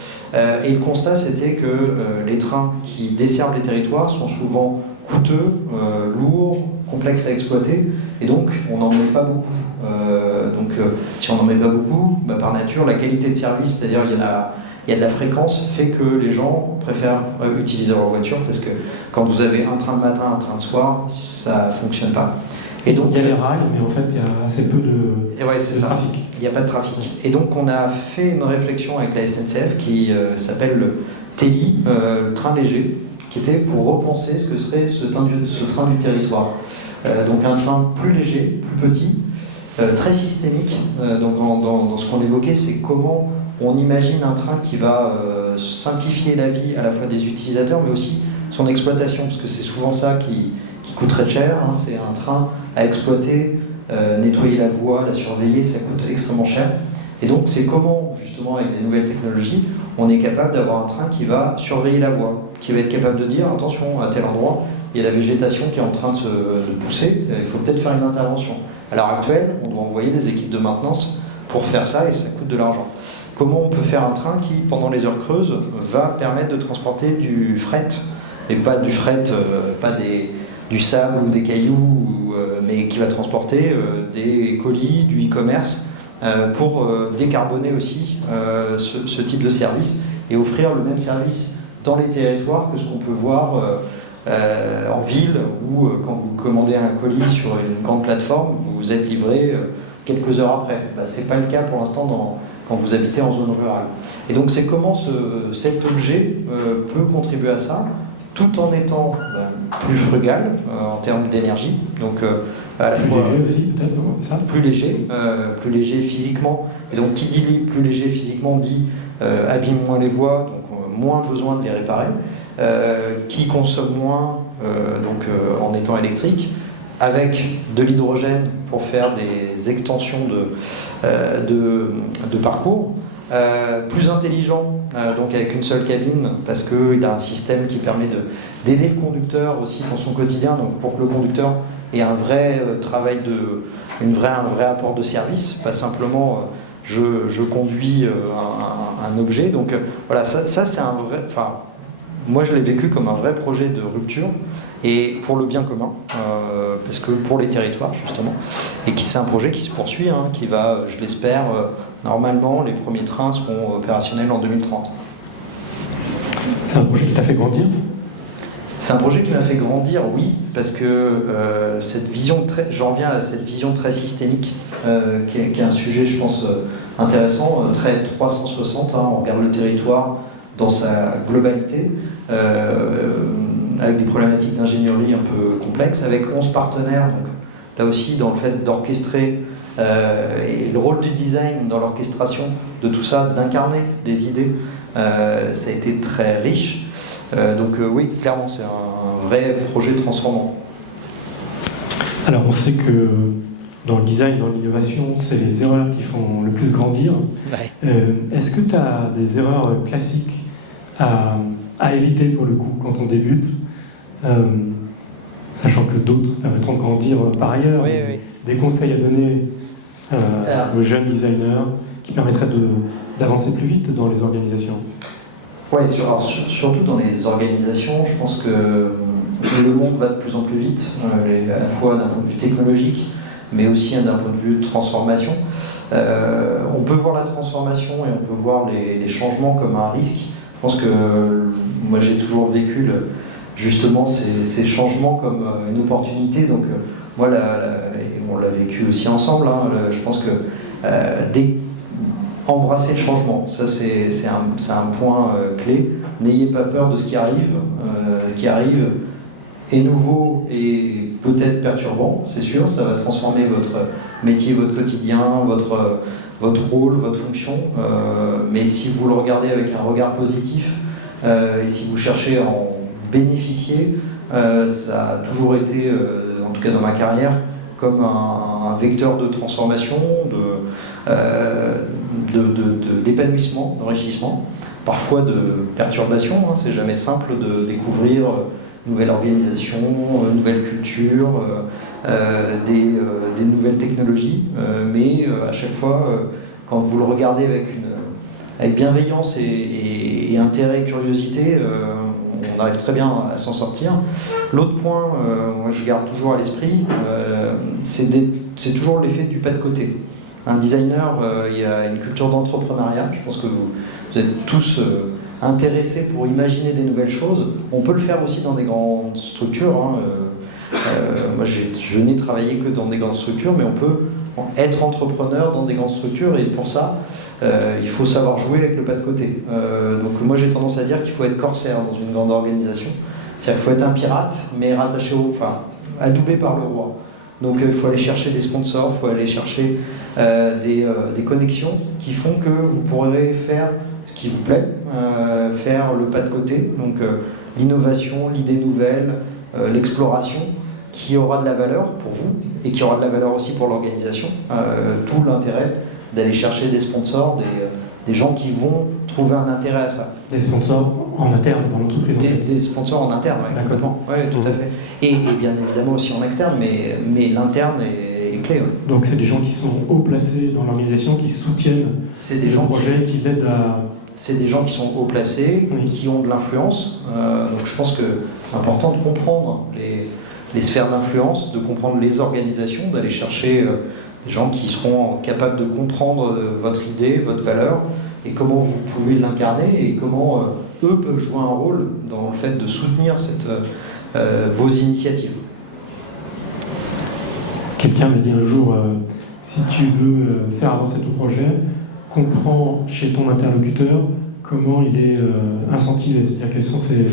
Et le constat, c'était que les trains qui desservent les territoires sont souvent coûteux, lourds, complexes à exploiter, et donc on n'en met pas beaucoup. Si on n'en met pas beaucoup, par nature, la qualité de service, c'est-à-dire il y a de la fréquence, fait que les gens préfèrent utiliser leur voiture, parce que quand vous avez un train de matin, un train de soir, ça ne fonctionne pas. Et donc, il y a les rails, mais en fait, il y a assez peu de trafic. Il n'y a pas de trafic. Et donc, on a fait une réflexion avec la SNCF qui s'appelle le TELI, train léger, qui était pour repenser ce que serait ce train du territoire. Donc, un train plus léger, plus petit, très systémique. Dans ce qu'on évoquait, c'est comment on imagine un train qui va simplifier la vie à la fois des utilisateurs, mais aussi son exploitation, parce que c'est souvent ça qui coûte très cher. C'est un train à exploiter, nettoyer la voie, la surveiller, ça coûte extrêmement cher. Et donc c'est comment, justement, avec les nouvelles technologies, on est capable d'avoir un train qui va surveiller la voie, qui va être capable de dire, attention, à tel endroit, il y a la végétation qui est en train de pousser, il faut peut-être faire une intervention. À l'heure actuelle, on doit envoyer des équipes de maintenance pour faire ça, et ça coûte de l'argent. Comment on peut faire un train qui, pendant les heures creuses, va permettre de transporter du fret, et pas du fret, du sable ou des cailloux, mais qui va transporter des colis, du e-commerce, pour décarboner aussi ce type de service et offrir le même service dans les territoires que ce qu'on peut voir en ville, où quand vous commandez un colis sur une grande plateforme, vous êtes livré quelques heures après. Ce n'est pas le cas pour l'instant quand vous habitez en zone rurale. Et donc c'est comment cet objet peut contribuer à ça, tout en étant plus frugal en termes d'énergie, donc à la fois léger aussi peut-être, ça plus léger physiquement, et donc qui dit plus léger physiquement dit abîme moins les voies, donc moins besoin de les réparer, qui consomme moins en étant électrique, avec de l'hydrogène pour faire des extensions de parcours, plus intelligent, donc avec une seule cabine, parce qu'il a un système qui permet d'aider le conducteur aussi dans son quotidien, donc pour que le conducteur ait un vrai travail un vrai apport de service, pas simplement je conduis un objet. Donc voilà, ça c'est un vrai. Enfin, moi je l'ai vécu comme un vrai projet de rupture et pour le bien commun, parce que pour les territoires justement, et c'est un projet qui se poursuit, qui va, je l'espère, normalement les premiers trains seront opérationnels en 2030. C'est un projet qui t'a fait grandir ? C'est un projet qui m'a fait grandir, oui, parce que cette vision j'en reviens à cette vision très systémique, qui est un sujet, je pense, intéressant, très 360, on regarde le territoire dans sa globalité, avec des problématiques d'ingénierie un peu complexes, avec 11 partenaires, donc là aussi dans le fait d'orchestrer, et le rôle du design dans l'orchestration de tout ça, d'incarner des idées, ça a été très riche. Oui, clairement, c'est un vrai projet transformant. Alors, on sait que dans le design, dans l'innovation, c'est les erreurs qui font le plus grandir. Ouais. Est-ce que tu as des erreurs classiques à éviter pour le coup quand on débute, sachant que d'autres permettront de grandir par ailleurs? Oui. Des conseils à donner aux jeunes designers qui permettraient d'avancer plus vite dans les organisations? Oui, surtout dans les organisations, je pense que le monde va de plus en plus vite, à la fois d'un point de vue technologique, mais aussi d'un point de vue de transformation. On peut voir la transformation et on peut voir les changements comme un risque. Je pense que moi j'ai toujours vécu justement ces changements comme une opportunité. Donc moi, on l'a vécu aussi ensemble, je pense que embrasser le changement, ça c'est un point clé. N'ayez pas peur de ce qui arrive. Ce qui arrive est nouveau et peut-être perturbant, c'est sûr. Ça va transformer votre métier, votre quotidien, votre rôle, votre fonction. Mais si vous le regardez avec un regard positif et si vous cherchez à en bénéficier, ça a toujours été, en tout cas dans ma carrière, comme un vecteur de transformation, d'épanouissement, d'enrichissement, parfois de perturbation. Hein, c'est jamais simple de découvrir une nouvelle organisation, une nouvelle culture, des nouvelles technologies, mais à chaque fois, quand vous le regardez avec bienveillance et intérêt et curiosité, on arrive très bien à s'en sortir. L'autre point, moi je garde toujours à l'esprit, c'est toujours l'effet du pas de côté. Un designer, il y a une culture d'entrepreneuriat, je pense que vous êtes tous intéressés pour imaginer des nouvelles choses. On peut le faire aussi dans des grandes structures. Hein. Moi je n'ai travaillé que dans des grandes structures, mais on peut être entrepreneur dans des grandes structures, et pour ça, il faut savoir jouer avec le pas de côté. Donc moi j'ai tendance à dire qu'il faut être corsaire dans une grande organisation. C'est-à-dire qu'il faut être un pirate, mais rattaché adoubé par le roi. Donc il faut aller chercher des sponsors, il faut aller chercher des connexions qui font que vous pourrez faire ce qui vous plaît, faire le pas de côté, donc l'innovation, l'idée nouvelle, l'exploration, qui aura de la valeur pour vous et qui aura de la valeur aussi pour l'organisation. Tout l'intérêt d'aller chercher des sponsors, des gens qui vont trouver un intérêt à ça. Des sponsors en interne dans l'entreprise. Des sponsors en interne, ouais, complètement. Ouais, tout à fait. Et bien évidemment aussi en externe, mais l'interne est clé. Ouais. Donc c'est des gens qui sont haut placés dans l'organisation, qui soutiennent le projet, qui l'aident à... C'est des gens qui sont haut placés, oui, qui ont de l'influence. Donc je pense que c'est important de comprendre les sphères d'influence, de comprendre les organisations, d'aller chercher des gens qui seront capables de comprendre votre idée, votre valeur, et comment vous pouvez l'incarner, et comment eux peuvent jouer un rôle dans le fait de soutenir vos initiatives. Quelqu'un m'a dit un jour, si tu veux faire avancer ton projet, comprends chez ton interlocuteur comment il est incentivé, c'est-à-dire quels sont ses...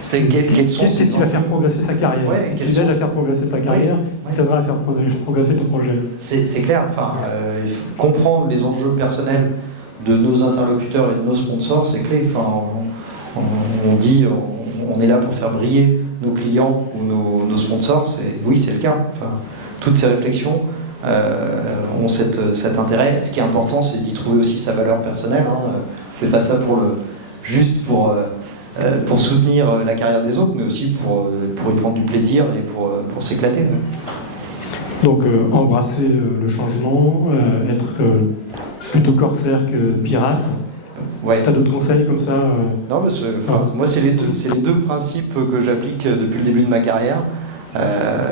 Qu'est-ce qui va faire progresser sa carrière? Ouais, si tu l'aides à faire progresser ta carrière, tu aideras à faire progresser ton projet. C'est clair, comprendre les enjeux personnels de nos interlocuteurs et de nos sponsors, c'est clé. On dit on est là pour faire briller nos clients ou nos sponsors, oui, c'est le cas. Toutes ces réflexions ont cet intérêt. Ce qui est important, c'est d'y trouver aussi sa valeur personnelle. Hein. On ne fait pas ça juste pour soutenir la carrière des autres, mais aussi pour y prendre du plaisir et pour s'éclater. Donc embrasser le changement, être plutôt corsaire que pirate. Ouais. Tu as d'autres conseils comme ça Non, moi c'est les deux principes que j'applique depuis le début de ma carrière.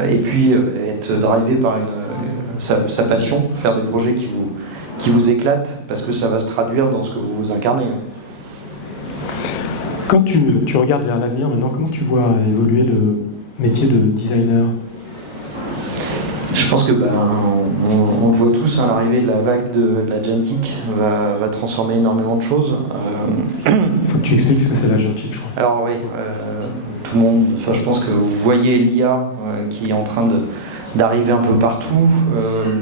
Et puis être drivé par sa passion, faire des projets qui vous éclatent, parce que ça va se traduire dans ce que vous incarnez. Quand tu regardes vers l'avenir maintenant, comment tu vois évoluer le métier de designer? Je pense que on le voit tous, hein, l'arrivée de la vague de l'agentic va transformer énormément de choses. Il faut que tu expliques ce que c'est l'agentic, je crois. Alors oui, tout le monde, je pense que vous voyez l'IA qui est en train d'arriver un peu partout.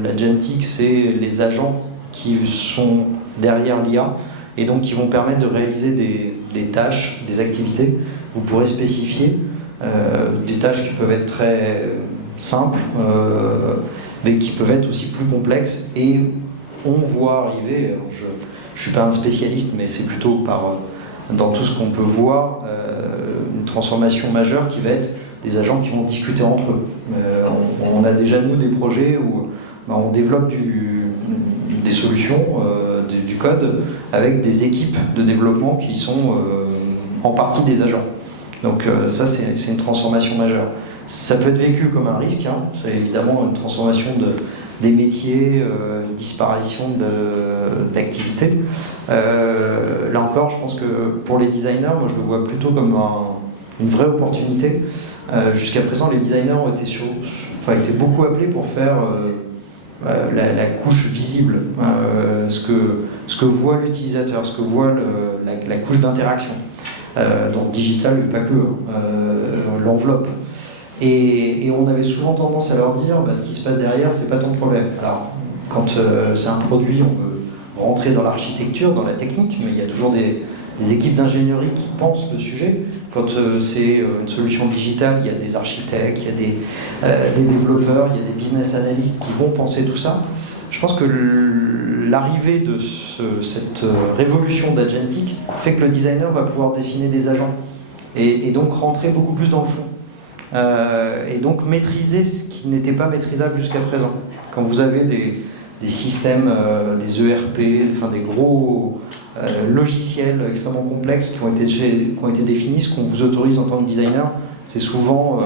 L'agentic, c'est les agents qui sont derrière l'IA et donc qui vont permettre de réaliser des tâches, des activités. Vous pourrez spécifier des tâches qui peuvent être très simples, mais qui peuvent être aussi plus complexes. Et on voit arriver, je ne suis pas un spécialiste, mais c'est plutôt dans tout ce qu'on peut voir, une transformation majeure qui va être des agents qui vont discuter entre eux. On a déjà, nous, des projets où on développe des solutions, du code, avec des équipes de développement qui sont en partie des agents. Donc ça, c'est une transformation majeure. Ça peut être vécu comme un risque, hein. C'est évidemment une transformation des métiers, une disparition d'activités. Là encore, je pense que pour les designers, moi je le vois plutôt comme une vraie opportunité. Jusqu'à présent, les designers ont été beaucoup appelés pour faire la couche visible, ce que voit l'utilisateur, ce que voit la couche d'interaction. Donc digital, mais pas que, l'enveloppe. Et on avait souvent tendance à leur dire ce qui se passe derrière, c'est pas ton problème. Alors, quand c'est un produit, on peut rentrer dans l'architecture, dans la technique, mais il y a toujours des des équipes d'ingénierie qui pensent le sujet. Quand c'est une solution digitale, il y a des architectes, il y a des développeurs, il y a des business analysts qui vont penser tout ça. Je pense que l'arrivée de cette révolution d'agentic fait que le designer va pouvoir dessiner des agents et donc rentrer beaucoup plus dans le fond. Et donc maîtriser ce qui n'était pas maîtrisable jusqu'à présent. Quand vous avez des systèmes, des ERP, enfin des gros logiciels extrêmement complexes qui ont été définis, ce qu'on vous autorise en tant que designer, c'est souvent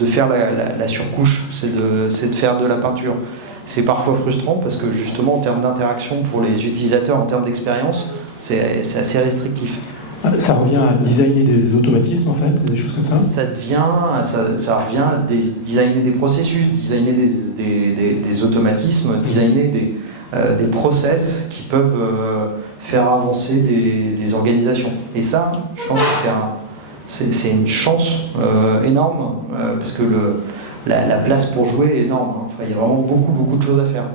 de faire la surcouche, c'est de faire de la peinture. C'est parfois frustrant parce que justement en termes d'interaction pour les utilisateurs, en termes d'expérience, c'est assez restrictif. Ça revient à designer des automatismes en fait, des choses comme ça. Ça revient à designer des processus, designer des automatismes, designer des process qui peuvent faire avancer des organisations. Et ça, je pense que c'est une chance énorme parce que la place pour jouer est énorme. Enfin, il y a vraiment beaucoup de choses à faire.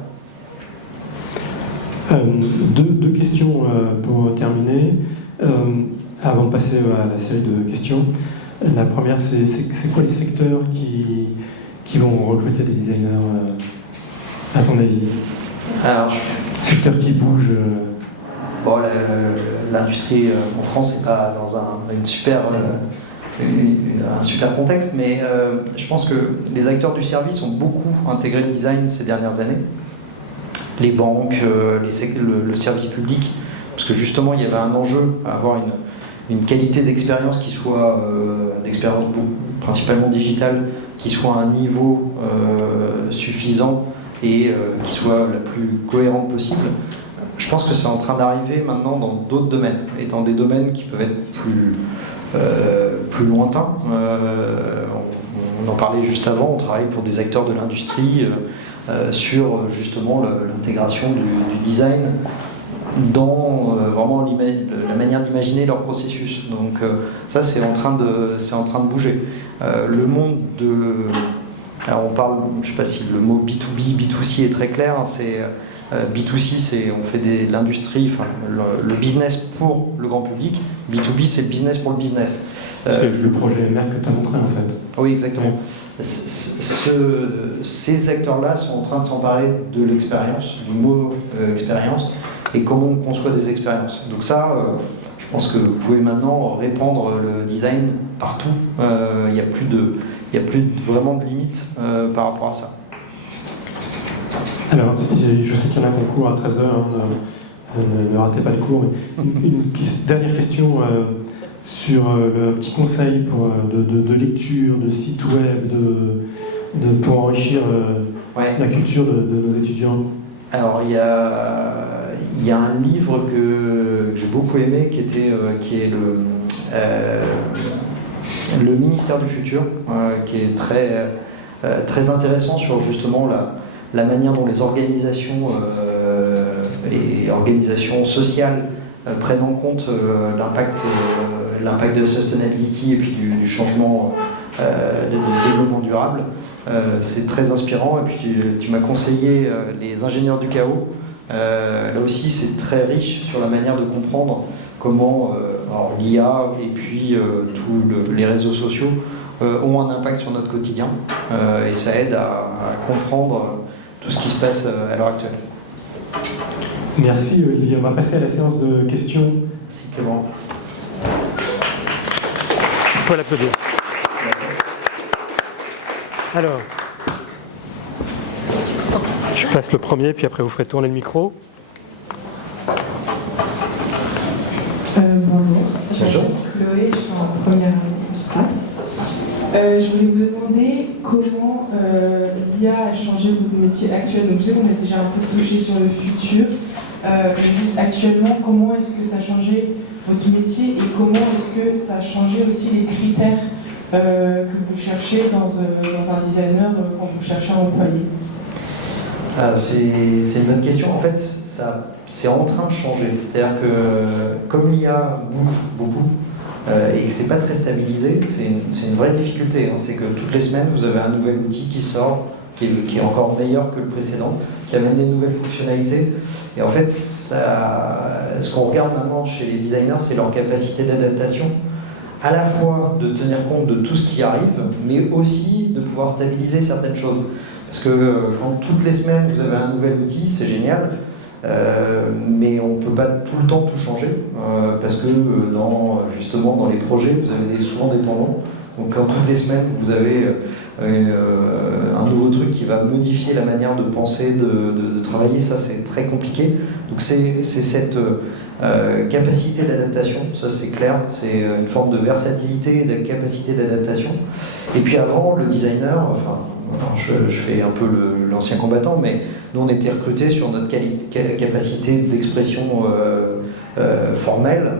Deux questions pour terminer. Avant de passer à la série de questions, la première, c'est quoi les secteurs qui vont recruter des designers, à ton avis? Alors, secteurs qui bougent. Bon, l'industrie en France, c'est pas dans un super contexte, mais je pense que les acteurs du service ont beaucoup intégré le design ces dernières années. Les banques, le service public, parce que justement, il y avait un enjeu à avoir une qualité d'expérience qui soit, d'expérience principalement digitale, qui soit à un niveau suffisant et qui soit la plus cohérente possible. Je pense que c'est en train d'arriver maintenant dans d'autres domaines, et dans des domaines qui peuvent être plus lointains. On en parlait juste avant, on travaille pour des acteurs de l'industrie sur justement l'intégration du design dans vraiment la manière d'imaginer leur processus. Donc ça, c'est en train de bouger. Le monde de... Alors on parle, je ne sais pas si le mot B2B, B2C est très clair, hein, B2C, on fait de l'industrie, enfin, le business pour le grand public. B2B, c'est le business pour le business. C'est le projet MR que tu as montré en fait. Oui, exactement. Ces acteurs-là sont en train de s'emparer de l'expérience, du mot expérience, et comment on conçoit des expériences. Donc ça, je pense que vous pouvez maintenant répandre le design partout. Il n'y a plus vraiment de limite par rapport à ça. Alors, je sais qu'il y en a un concours à 13h, hein, ne ratez pas le cours. Mais une dernière question sur le petit conseil de lecture, de site web, pour enrichir la culture de nos étudiants. Alors, il y a un livre que j'ai beaucoup aimé qui est le ministère du futur, qui est très intéressant sur justement la manière dont les organisations et organisations sociales prennent en compte l'impact de la sustainability et puis du changement de développement durable. C'est très inspirant. Et puis tu m'as conseillé les ingénieurs du chaos. Là aussi, c'est très riche sur la manière de comprendre comment l'IA et puis tous les réseaux sociaux ont un impact sur notre quotidien. Et ça aide à comprendre tout ce qui se passe à l'heure actuelle. Merci Olivier. On va passer à la séance de questions. Merci Clément. Il faut l'applaudir. Alors, je passe le premier, puis après vous ferez tourner le micro. Bonjour, je m'appelle Chloé, je suis en première année Strat. Je voulais vous demander comment l'IA a changé votre métier actuel. Donc, je sais qu'on a déjà un peu touché sur le futur. Juste actuellement, comment est-ce que ça a changé votre métier et comment est-ce que ça a changé aussi les critères que vous cherchez dans un designer quand vous cherchez un employé? C'est une bonne question. En fait, c'est en train de changer. C'est-à-dire que comme l'IA bouge beaucoup et que c'est pas très stabilisé, c'est une vraie difficulté. Hein. C'est que toutes les semaines, vous avez un nouvel outil qui sort, qui est encore meilleur que le précédent. qui amène des nouvelles fonctionnalités. Et en fait, ce qu'on regarde maintenant chez les designers, c'est leur capacité d'adaptation, à la fois de tenir compte de tout ce qui arrive, mais aussi de pouvoir stabiliser certaines choses. Parce que quand toutes les semaines vous avez un nouvel outil, c'est génial, mais on ne peut pas tout le temps tout changer, parce que justement dans les projets, vous avez souvent des tendons. Donc quand toutes les semaines vous avez un nouveau truc qui va modifier la manière de penser, de travailler, ça c'est très compliqué. Donc c'est cette capacité d'adaptation, ça c'est clair, c'est une forme de versatilité et de capacité d'adaptation. Et puis avant, le designer, je fais un peu l'ancien combattant, mais nous on était recrutés sur notre capacité d'expression formelle.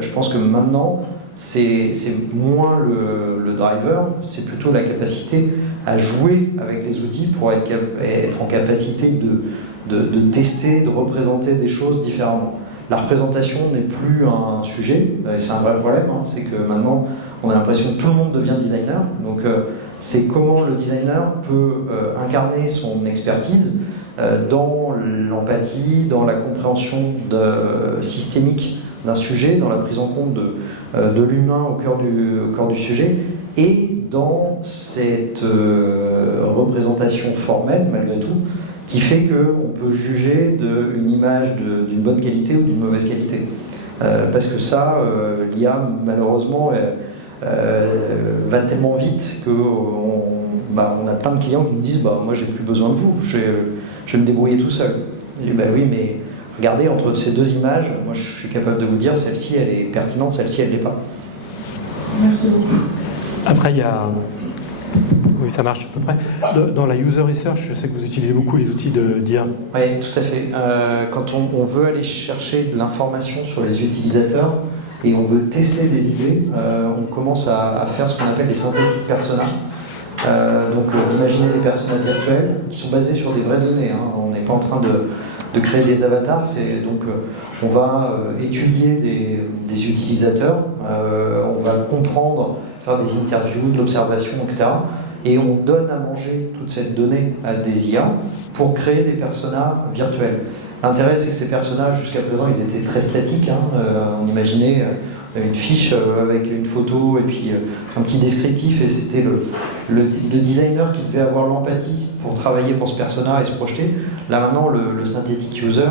Je pense que maintenant, c'est moins le driver, c'est plutôt la capacité à jouer avec les outils pour être en capacité de tester, de représenter des choses différemment. La représentation n'est plus un sujet, et c'est un vrai problème, hein, c'est que maintenant on a l'impression que tout le monde devient designer, donc c'est comment le designer peut incarner son expertise dans l'empathie, dans la compréhension systémique d'un sujet, dans la prise en compte de l'humain au cœur du sujet, et dans cette représentation formelle, malgré tout, qui fait qu'on peut juger d'une image d'une bonne qualité ou d'une mauvaise qualité. Parce que ça, l'IA, malheureusement, va tellement vite qu'on a plein de clients qui nous disent moi j'ai plus besoin de vous, je vais me débrouiller tout seul. Je dis oui, mais regardez, entre ces deux images, moi je suis capable de vous dire celle-ci elle est pertinente, celle-ci elle l'est pas. Merci beaucoup. Après, il y a... Oui, ça marche à peu près. Dans la user research, je sais que vous utilisez beaucoup les outils d'IA. Oui, tout à fait. Quand on veut aller chercher de l'information sur les utilisateurs et on veut tester des idées, on commence à faire ce qu'on appelle des synthétiques personas. Donc imaginer des personas virtuels qui sont basés sur des vraies données. Hein. On n'est pas en train de créer des avatars. Donc on va étudier des utilisateurs, on va comprendre, faire des interviews, de l'observation, etc. Et on donne à manger toute cette donnée à des IA pour créer des personas virtuels. L'intérêt, c'est que ces personnages, jusqu'à présent, ils étaient très statiques. Hein. On imaginait une fiche avec une photo et puis un petit descriptif, et c'était le designer qui devait avoir l'empathie pour travailler pour ce persona et se projeter. Là, maintenant, le synthétique user,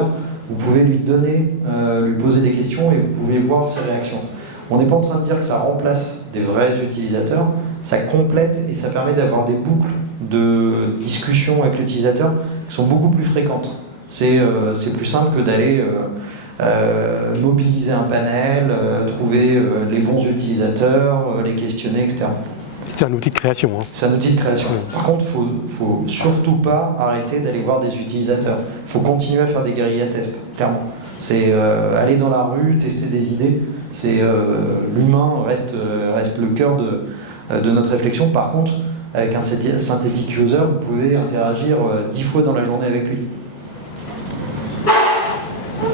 vous pouvez lui donner, lui poser des questions et vous pouvez voir ses réactions. On n'est pas en train de dire que ça remplace des vrais utilisateurs, ça complète et ça permet d'avoir des boucles de discussion avec l'utilisateur qui sont beaucoup plus fréquentes. C'est plus simple que d'aller mobiliser un panel, trouver les bons utilisateurs, les questionner, etc. C'est un outil de création. Hein. C'est un outil de création. Par contre, il ne faut surtout pas arrêter d'aller voir des utilisateurs. Il faut continuer à faire des guérilla tests, clairement. C'est aller dans la rue, tester des idées. L'humain reste le cœur de notre réflexion. Par contre, avec un synthétique user, vous pouvez interagir 10 fois dans la journée avec lui.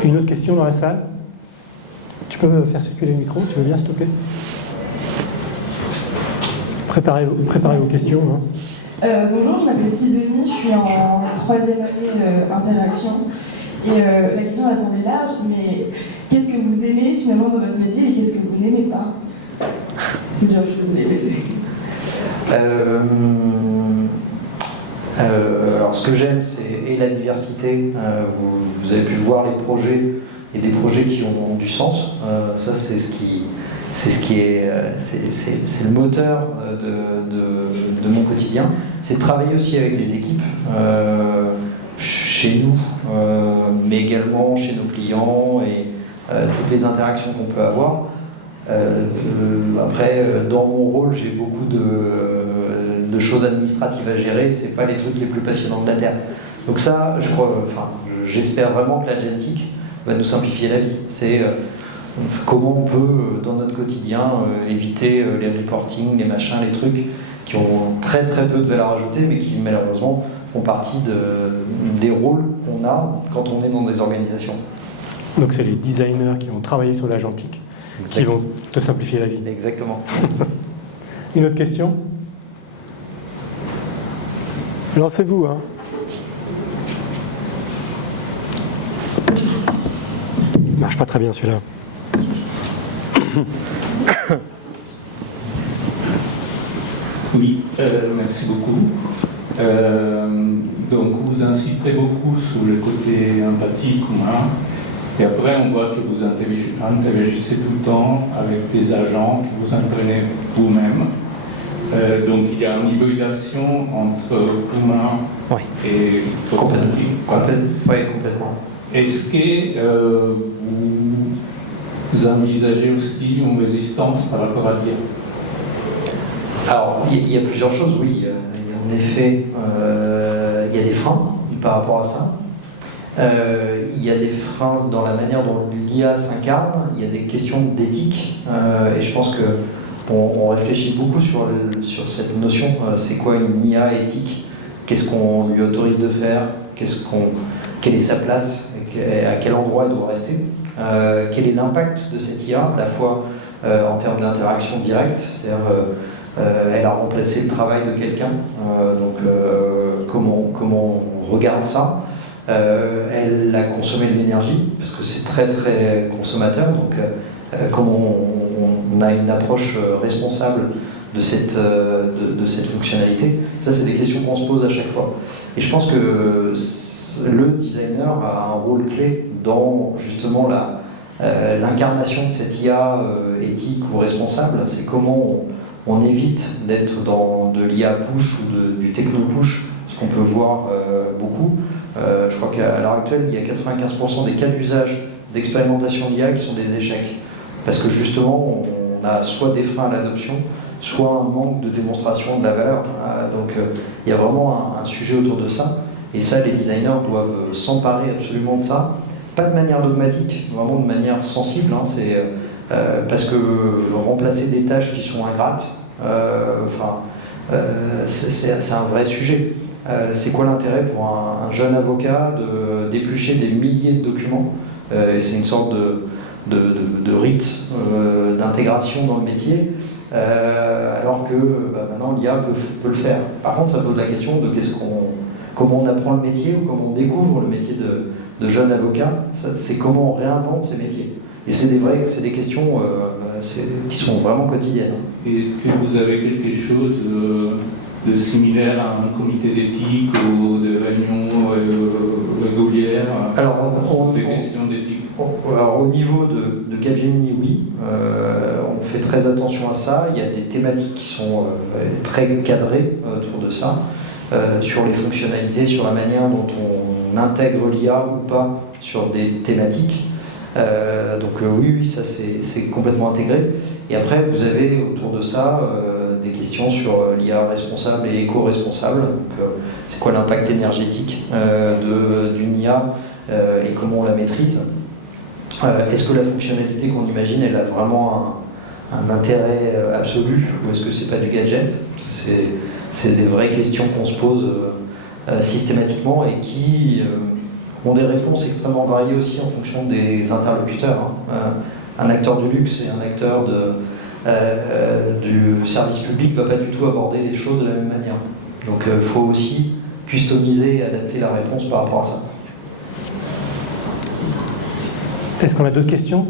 Une autre question dans la salle? Tu peux faire circuler le micro, tu veux bien, s'il te plaît? Préparez vos questions. Hein. Bonjour, je m'appelle Sidonie, je suis en 3e année interaction. Et la question elle semble large, mais qu'est-ce que vous aimez finalement dans votre métier et qu'est-ce que vous n'aimez pas? C'est dur, je suis désolée. Alors ce que j'aime, c'est la diversité. Vous avez pu voir les projets et des projets qui ont du sens. Ça, c'est le moteur de mon quotidien. C'est de travailler aussi avec des équipes chez nous, mais également chez nos clients et toutes les interactions qu'on peut avoir. Après, dans mon rôle, j'ai beaucoup de choses administratives à gérer. C'est pas les trucs les plus passionnants de la Terre. Donc ça, j'espère vraiment que l'agentique va nous simplifier la vie. C'est comment on peut, dans notre quotidien, éviter les reporting, les machins, les trucs qui ont très très peu de valeur ajoutée, mais qui malheureusement font partie des rôles qu'on a quand on est dans des organisations. Donc c'est les designers qui ont travaillé sur l'agentique qui vont te simplifier la vie. Exactement. Une autre question? Lancez-vous. Hein. marche pas très bien celui-là. Oui, merci beaucoup. Donc vous insistez beaucoup sur le côté empathique, humain, et après on voit que vous interagissez tout le temps avec des agents que vous entraînez vous-même. Donc il y a une hybridation entre humain et automatique. Oui, complètement. Est-ce que vous envisagez aussi une résistance par rapport à l'IA? Alors, il y a plusieurs choses, oui. Il y a en effet, il y a des freins par rapport à ça. Il y a des freins dans la manière dont l'IA s'incarne. Il y a des questions d'éthique. Et je pense que on réfléchit beaucoup sur cette notion. C'est quoi une IA éthique? Qu'est-ce qu'on lui autorise de faire? Quelle est sa place? À quel endroit elle doit rester? Quel est l'impact de cette IA, à la fois en termes d'interaction directe, c'est-à-dire elle a remplacé le travail de quelqu'un, donc comment on regarde ça. Elle a consommé de l'énergie, parce que c'est très très consommateur, donc comment on a une approche responsable de cette fonctionnalité. Ça, c'est des questions qu'on se pose à chaque fois. Et je pense que le designer a un rôle clé dans justement l'incarnation de cette IA éthique ou responsable. C'est comment on évite d'être dans de l'IA push ou du techno push, ce qu'on peut voir beaucoup. Je crois qu'à l'heure actuelle, il y a 95% des cas d'usage d'expérimentation d'IA qui sont des échecs. Parce que justement, on a soit des freins à l'adoption, soit un manque de démonstration de la valeur. Donc il y a vraiment un sujet autour de ça. Et ça, les designers doivent s'emparer absolument de ça. Pas de manière dogmatique, vraiment de manière sensible. Parce que remplacer des tâches qui sont ingrates, c'est un vrai sujet. C'est quoi l'intérêt pour un jeune avocat d'éplucher des milliers de documents? Et c'est une sorte de rite d'intégration dans le métier, alors que maintenant l'IA peut le faire. Par contre, ça pose la question de comment on apprend le métier ou comment on découvre le métier de jeune avocat. C'est comment on réinvente ces métiers. Et c'est des questions qui sont vraiment quotidiennes. Et est-ce que vous avez quelque chose de similaire à un comité d'éthique ou des réunions régulières? Alors, des questions d'éthique. Alors, au niveau de Capgemini, oui, on fait très attention à ça. Il y a des thématiques qui sont très cadrées autour de ça, sur les fonctionnalités, sur la manière dont on intègre l'IA ou pas sur des thématiques. Donc oui, ça c'est complètement intégré. Et après, vous avez autour de ça des questions sur l'IA responsable et éco-responsable. Donc, c'est quoi l'impact énergétique d'une IA et comment on la maîtrise? Est-ce que la fonctionnalité qu'on imagine, elle a vraiment un intérêt absolu, ou est-ce que c'est pas du gadget? C'est des vraies questions qu'on se pose systématiquement et qui ont des réponses extrêmement variées aussi en fonction des interlocuteurs. Un acteur du luxe et un acteur du service public ne va pas du tout aborder les choses de la même manière. Donc il faut aussi customiser et adapter la réponse par rapport à ça. Est-ce qu'on a d'autres questions?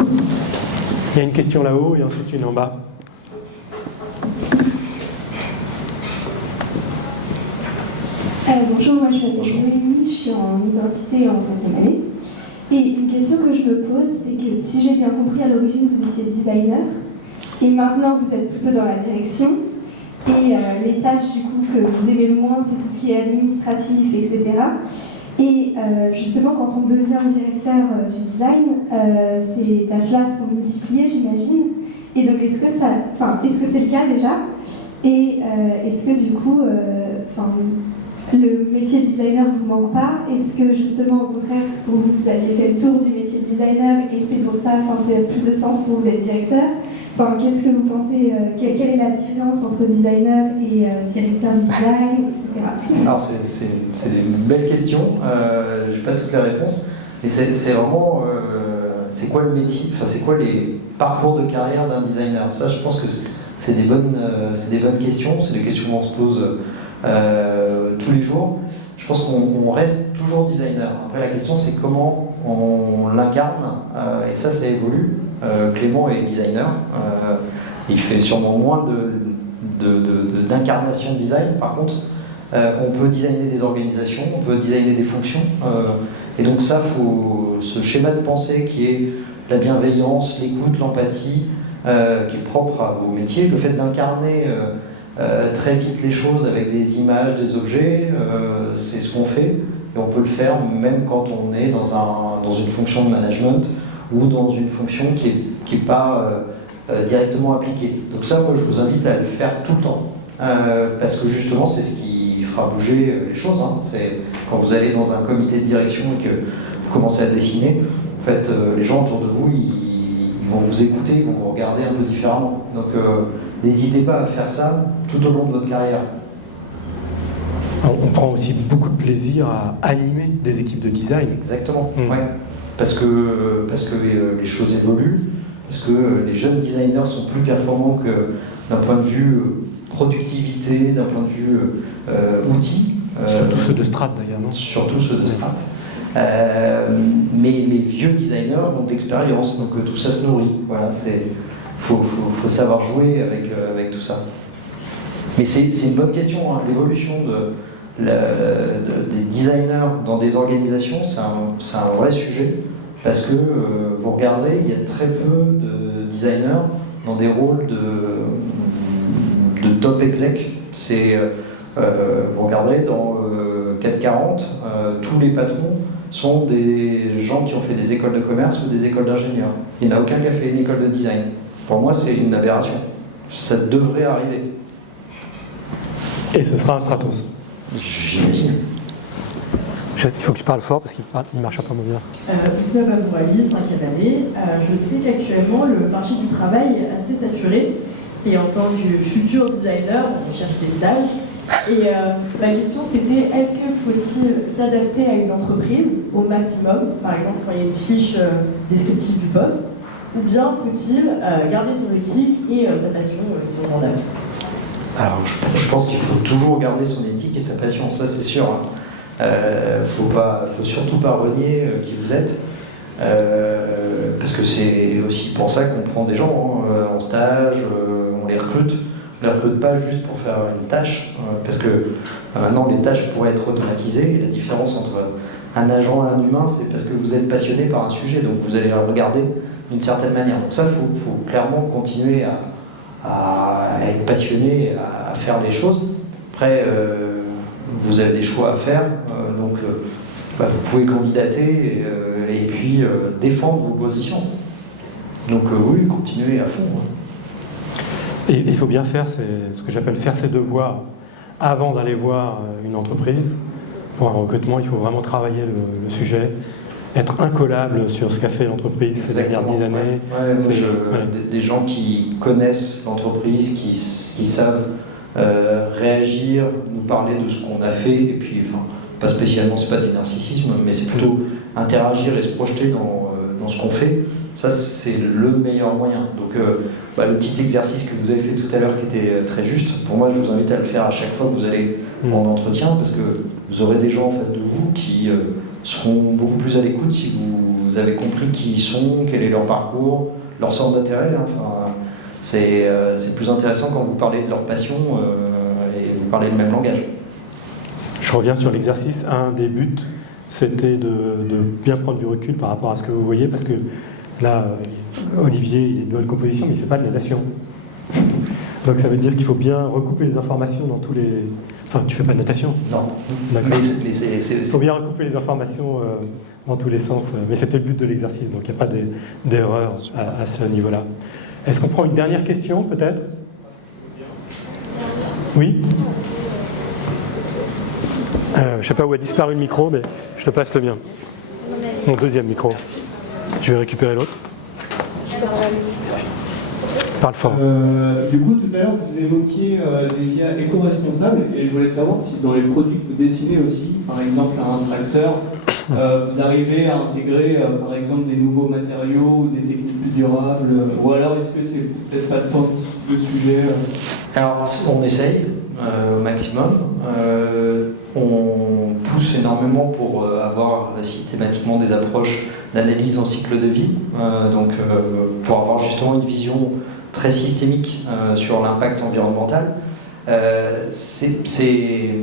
Il y a une question là-haut et ensuite une en bas. Bonjour, moi je m'appelle Noémie, je suis en identité en 5e année. Et une question que je me pose, c'est que si j'ai bien compris, à l'origine vous étiez designer, et maintenant vous êtes plutôt dans la direction, et les tâches du coup que vous aimez le moins, c'est tout ce qui est administratif, etc. Et justement, quand on devient directeur du design, ces tâches-là sont multipliées, j'imagine. Et donc, est-ce que c'est le cas déjà? Et est-ce que du coup, le métier de designer vous manque pas? Est-ce que justement, au contraire, pour vous, vous aviez fait le tour du métier de designer et c'est pour ça, c'est plus de sens pour vous d'être directeur? Qu'est-ce que vous pensez, quelle est la différence entre designer et directeur du design, etc. Alors c'est une belle question, je n'ai pas toutes les réponses, mais c'est vraiment, c'est quoi le métier, c'est quoi les parcours de carrière d'un designer? Ça, je pense que c'est des bonnes questions, c'est des questions qu'on se pose tous les jours. Je pense qu'on reste toujours designer. Après, la question, c'est comment on l'incarne, et ça évolue. Clément est designer. Il fait sûrement moins d'incarnation design. Par contre, on peut designer des organisations, on peut designer des fonctions. Et donc ça, ce schéma de pensée qui est la bienveillance, l'écoute, l'empathie, qui est propre à vos métiers, le fait d'incarner très vite les choses avec des images, des objets, c'est ce qu'on fait. Et on peut le faire même quand on est dans une fonction de management ou dans une fonction qui est pas directement appliquée. Donc ça, moi, je vous invite à le faire tout le temps. Parce que justement, c'est ce qui fera bouger les choses. Hein. C'est quand vous allez dans un comité de direction et que vous commencez à dessiner, en fait, les gens autour de vous, ils vont vous écouter, ils vont vous regarder un peu différemment. Donc n'hésitez pas à faire ça tout au long de votre carrière. On prend aussi beaucoup de plaisir à animer des équipes de design. Exactement, ouais. Parce que les choses évoluent, parce que les jeunes designers sont plus performants que d'un point de vue productivité, d'un point de vue outils. Surtout ceux de Strat d'ailleurs, non ? Surtout ceux de Strat. Mais les vieux designers ont de l'expérience, donc tout ça se nourrit. Voilà, faut savoir jouer avec tout ça. Mais c'est une bonne question, hein. L'évolution des designers dans des organisations, c'est un vrai sujet, parce que vous regardez, il y a très peu de designers dans des rôles de top exec. Vous regardez dans 440, tous les patrons sont des gens qui ont fait des écoles de commerce ou des écoles d'ingénieurs. Il n'y en a aucun qui a fait une école de design. Pour moi, c'est une aberration. Ça devrait arriver. Et ce sera un Stratos. J'imagine. Il faut que tu parles fort parce qu'il ne marche pas bien. Ousmane Abourali, 5e année. Je sais qu'actuellement, le marché du travail est assez saturé. Et en tant que futur designer, on cherche des stages. Et ma question, c'était, est-ce que faut-il s'adapter à une entreprise au maximum, par exemple quand il y a une fiche descriptive du poste, ou bien faut-il garder son éthique et sa passion si on en a? Alors, je pense qu'il faut toujours garder son éthique et sa passion, ça c'est sûr. Faut surtout pas renier qui vous êtes, parce que c'est aussi pour ça qu'on prend des gens en stage, on les recrute. On ne les recrute pas juste pour faire une tâche, parce que maintenant les tâches pourraient être automatisées. Et la différence entre un agent et un humain, c'est parce que vous êtes passionné par un sujet, donc vous allez le regarder d'une certaine manière. Donc ça, il faut clairement continuer à être passionné, à faire les choses. Après, vous avez des choix à faire, donc vous pouvez candidater et puis défendre vos positions. Donc oui, continuez à fond. Et il faut bien faire ce que j'appelle faire ses devoirs avant d'aller voir une entreprise. Pour un recrutement, il faut vraiment travailler le sujet, être incollable sur ce qu'a fait l'entreprise ces dernières 10 années. Des gens qui connaissent l'entreprise, qui savent réagir, nous parler de ce qu'on a fait, et puis, pas spécialement, c'est pas du narcissisme, mais c'est plutôt interagir et se projeter dans ce qu'on fait. Ça, c'est le meilleur moyen. Donc, le petit exercice que vous avez fait tout à l'heure qui était très juste, pour moi, je vous invite à le faire à chaque fois que vous allez en entretien, parce que vous aurez des gens en face de vous qui seront beaucoup plus à l'écoute si vous avez compris qui ils sont, quel est leur parcours, leur centre d'intérêt. Enfin, c'est plus intéressant quand vous parlez de leur passion et vous parlez le même langage. Je reviens sur l'exercice. Un des buts, c'était de bien prendre du recul par rapport à ce que vous voyez, parce que là, Olivier, il est de bonne composition, mais il ne fait pas de notation. Donc ça veut dire qu'il faut bien recouper les informations dans tous les... Enfin, tu ne fais pas de notation? Non. D'accord. Il faut bien recouper les informations dans tous les sens. Mais c'était le but de l'exercice, donc il n'y a pas d'erreur à ce niveau-là. Est-ce qu'on prend une dernière question, peut-être? Oui? Je ne sais pas où a disparu le micro, mais je te passe le mien. Mon deuxième micro. Je vais récupérer l'autre. Merci. Parle fort. Du coup, tout à l'heure, vous évoquiez des IA éco-responsables, et je voulais savoir si dans les produits que vous dessinez aussi, par exemple un tracteur, vous arrivez à intégrer par exemple des nouveaux matériaux ou des techniques plus durables, ou alors est-ce que c'est peut-être pas tant de sujet Alors, on essaye au maximum. On pousse pousse énormément pour avoir systématiquement des approches d'analyse en cycle de vie, pour avoir justement une vision très systémique sur l'impact environnemental. C'est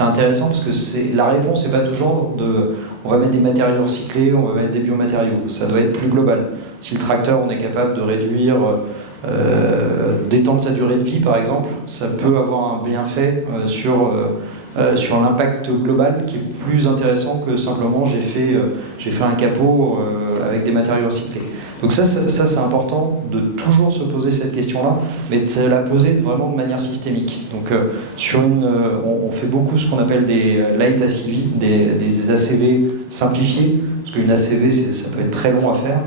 intéressant parce que la réponse n'est pas toujours on va mettre des matériaux recyclés, on va mettre des biomatériaux. Ça doit être plus global. Si le tracteur, on est capable de réduire, d'étendre sa durée de vie par exemple, ça peut avoir un bienfait sur l'impact global qui est plus intéressant que simplement j'ai fait un capot avec des matériaux recyclés. Donc ça c'est important de toujours se poser cette question-là, mais de se la poser vraiment de manière systémique. Donc on fait beaucoup ce qu'on appelle des light ACV, des ACV simplifiés, parce qu'une ACV ça peut être très long à faire,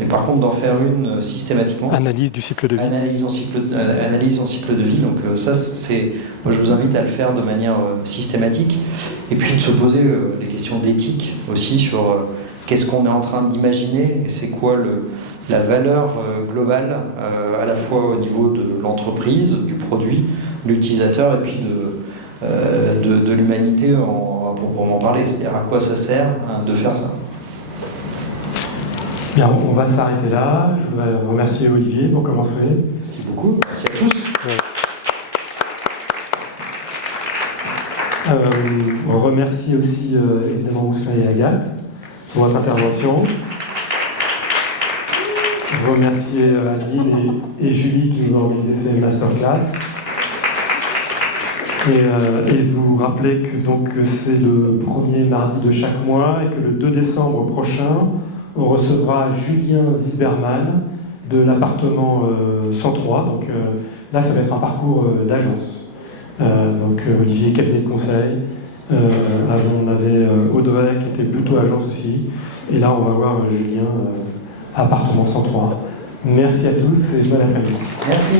mais par contre d'en faire une systématiquement. Analyse du cycle de vie. Analyse en cycle de vie. Donc moi je vous invite à le faire de manière systématique, et puis de se poser des questions d'éthique aussi sur qu'est-ce qu'on est en train d'imaginer, et c'est quoi la valeur globale, à la fois au niveau de l'entreprise, du produit, de l'utilisateur, et puis de l'humanité pour en parler. C'est-à-dire à quoi ça sert de faire ça. Bien, on va s'arrêter là. Je voudrais remercier Olivier pour commencer. Merci beaucoup. Merci à tous. On remercie aussi évidemment Ousseyn et Agathe pour votre intervention. Remercier Aline et Julie qui nous ont organisé ces masterclass. Et vous rappeler que c'est le premier mardi de chaque mois et que le 2 décembre prochain, on recevra Julien Zilberman de l'appartement 103. Donc là, ça va être un parcours d'agence. Olivier, cabinet de conseil. Avant, on avait Audrey qui était plutôt agence aussi. Et là, on va voir Julien, appartement 103. Merci à tous et bon après-midi. Merci.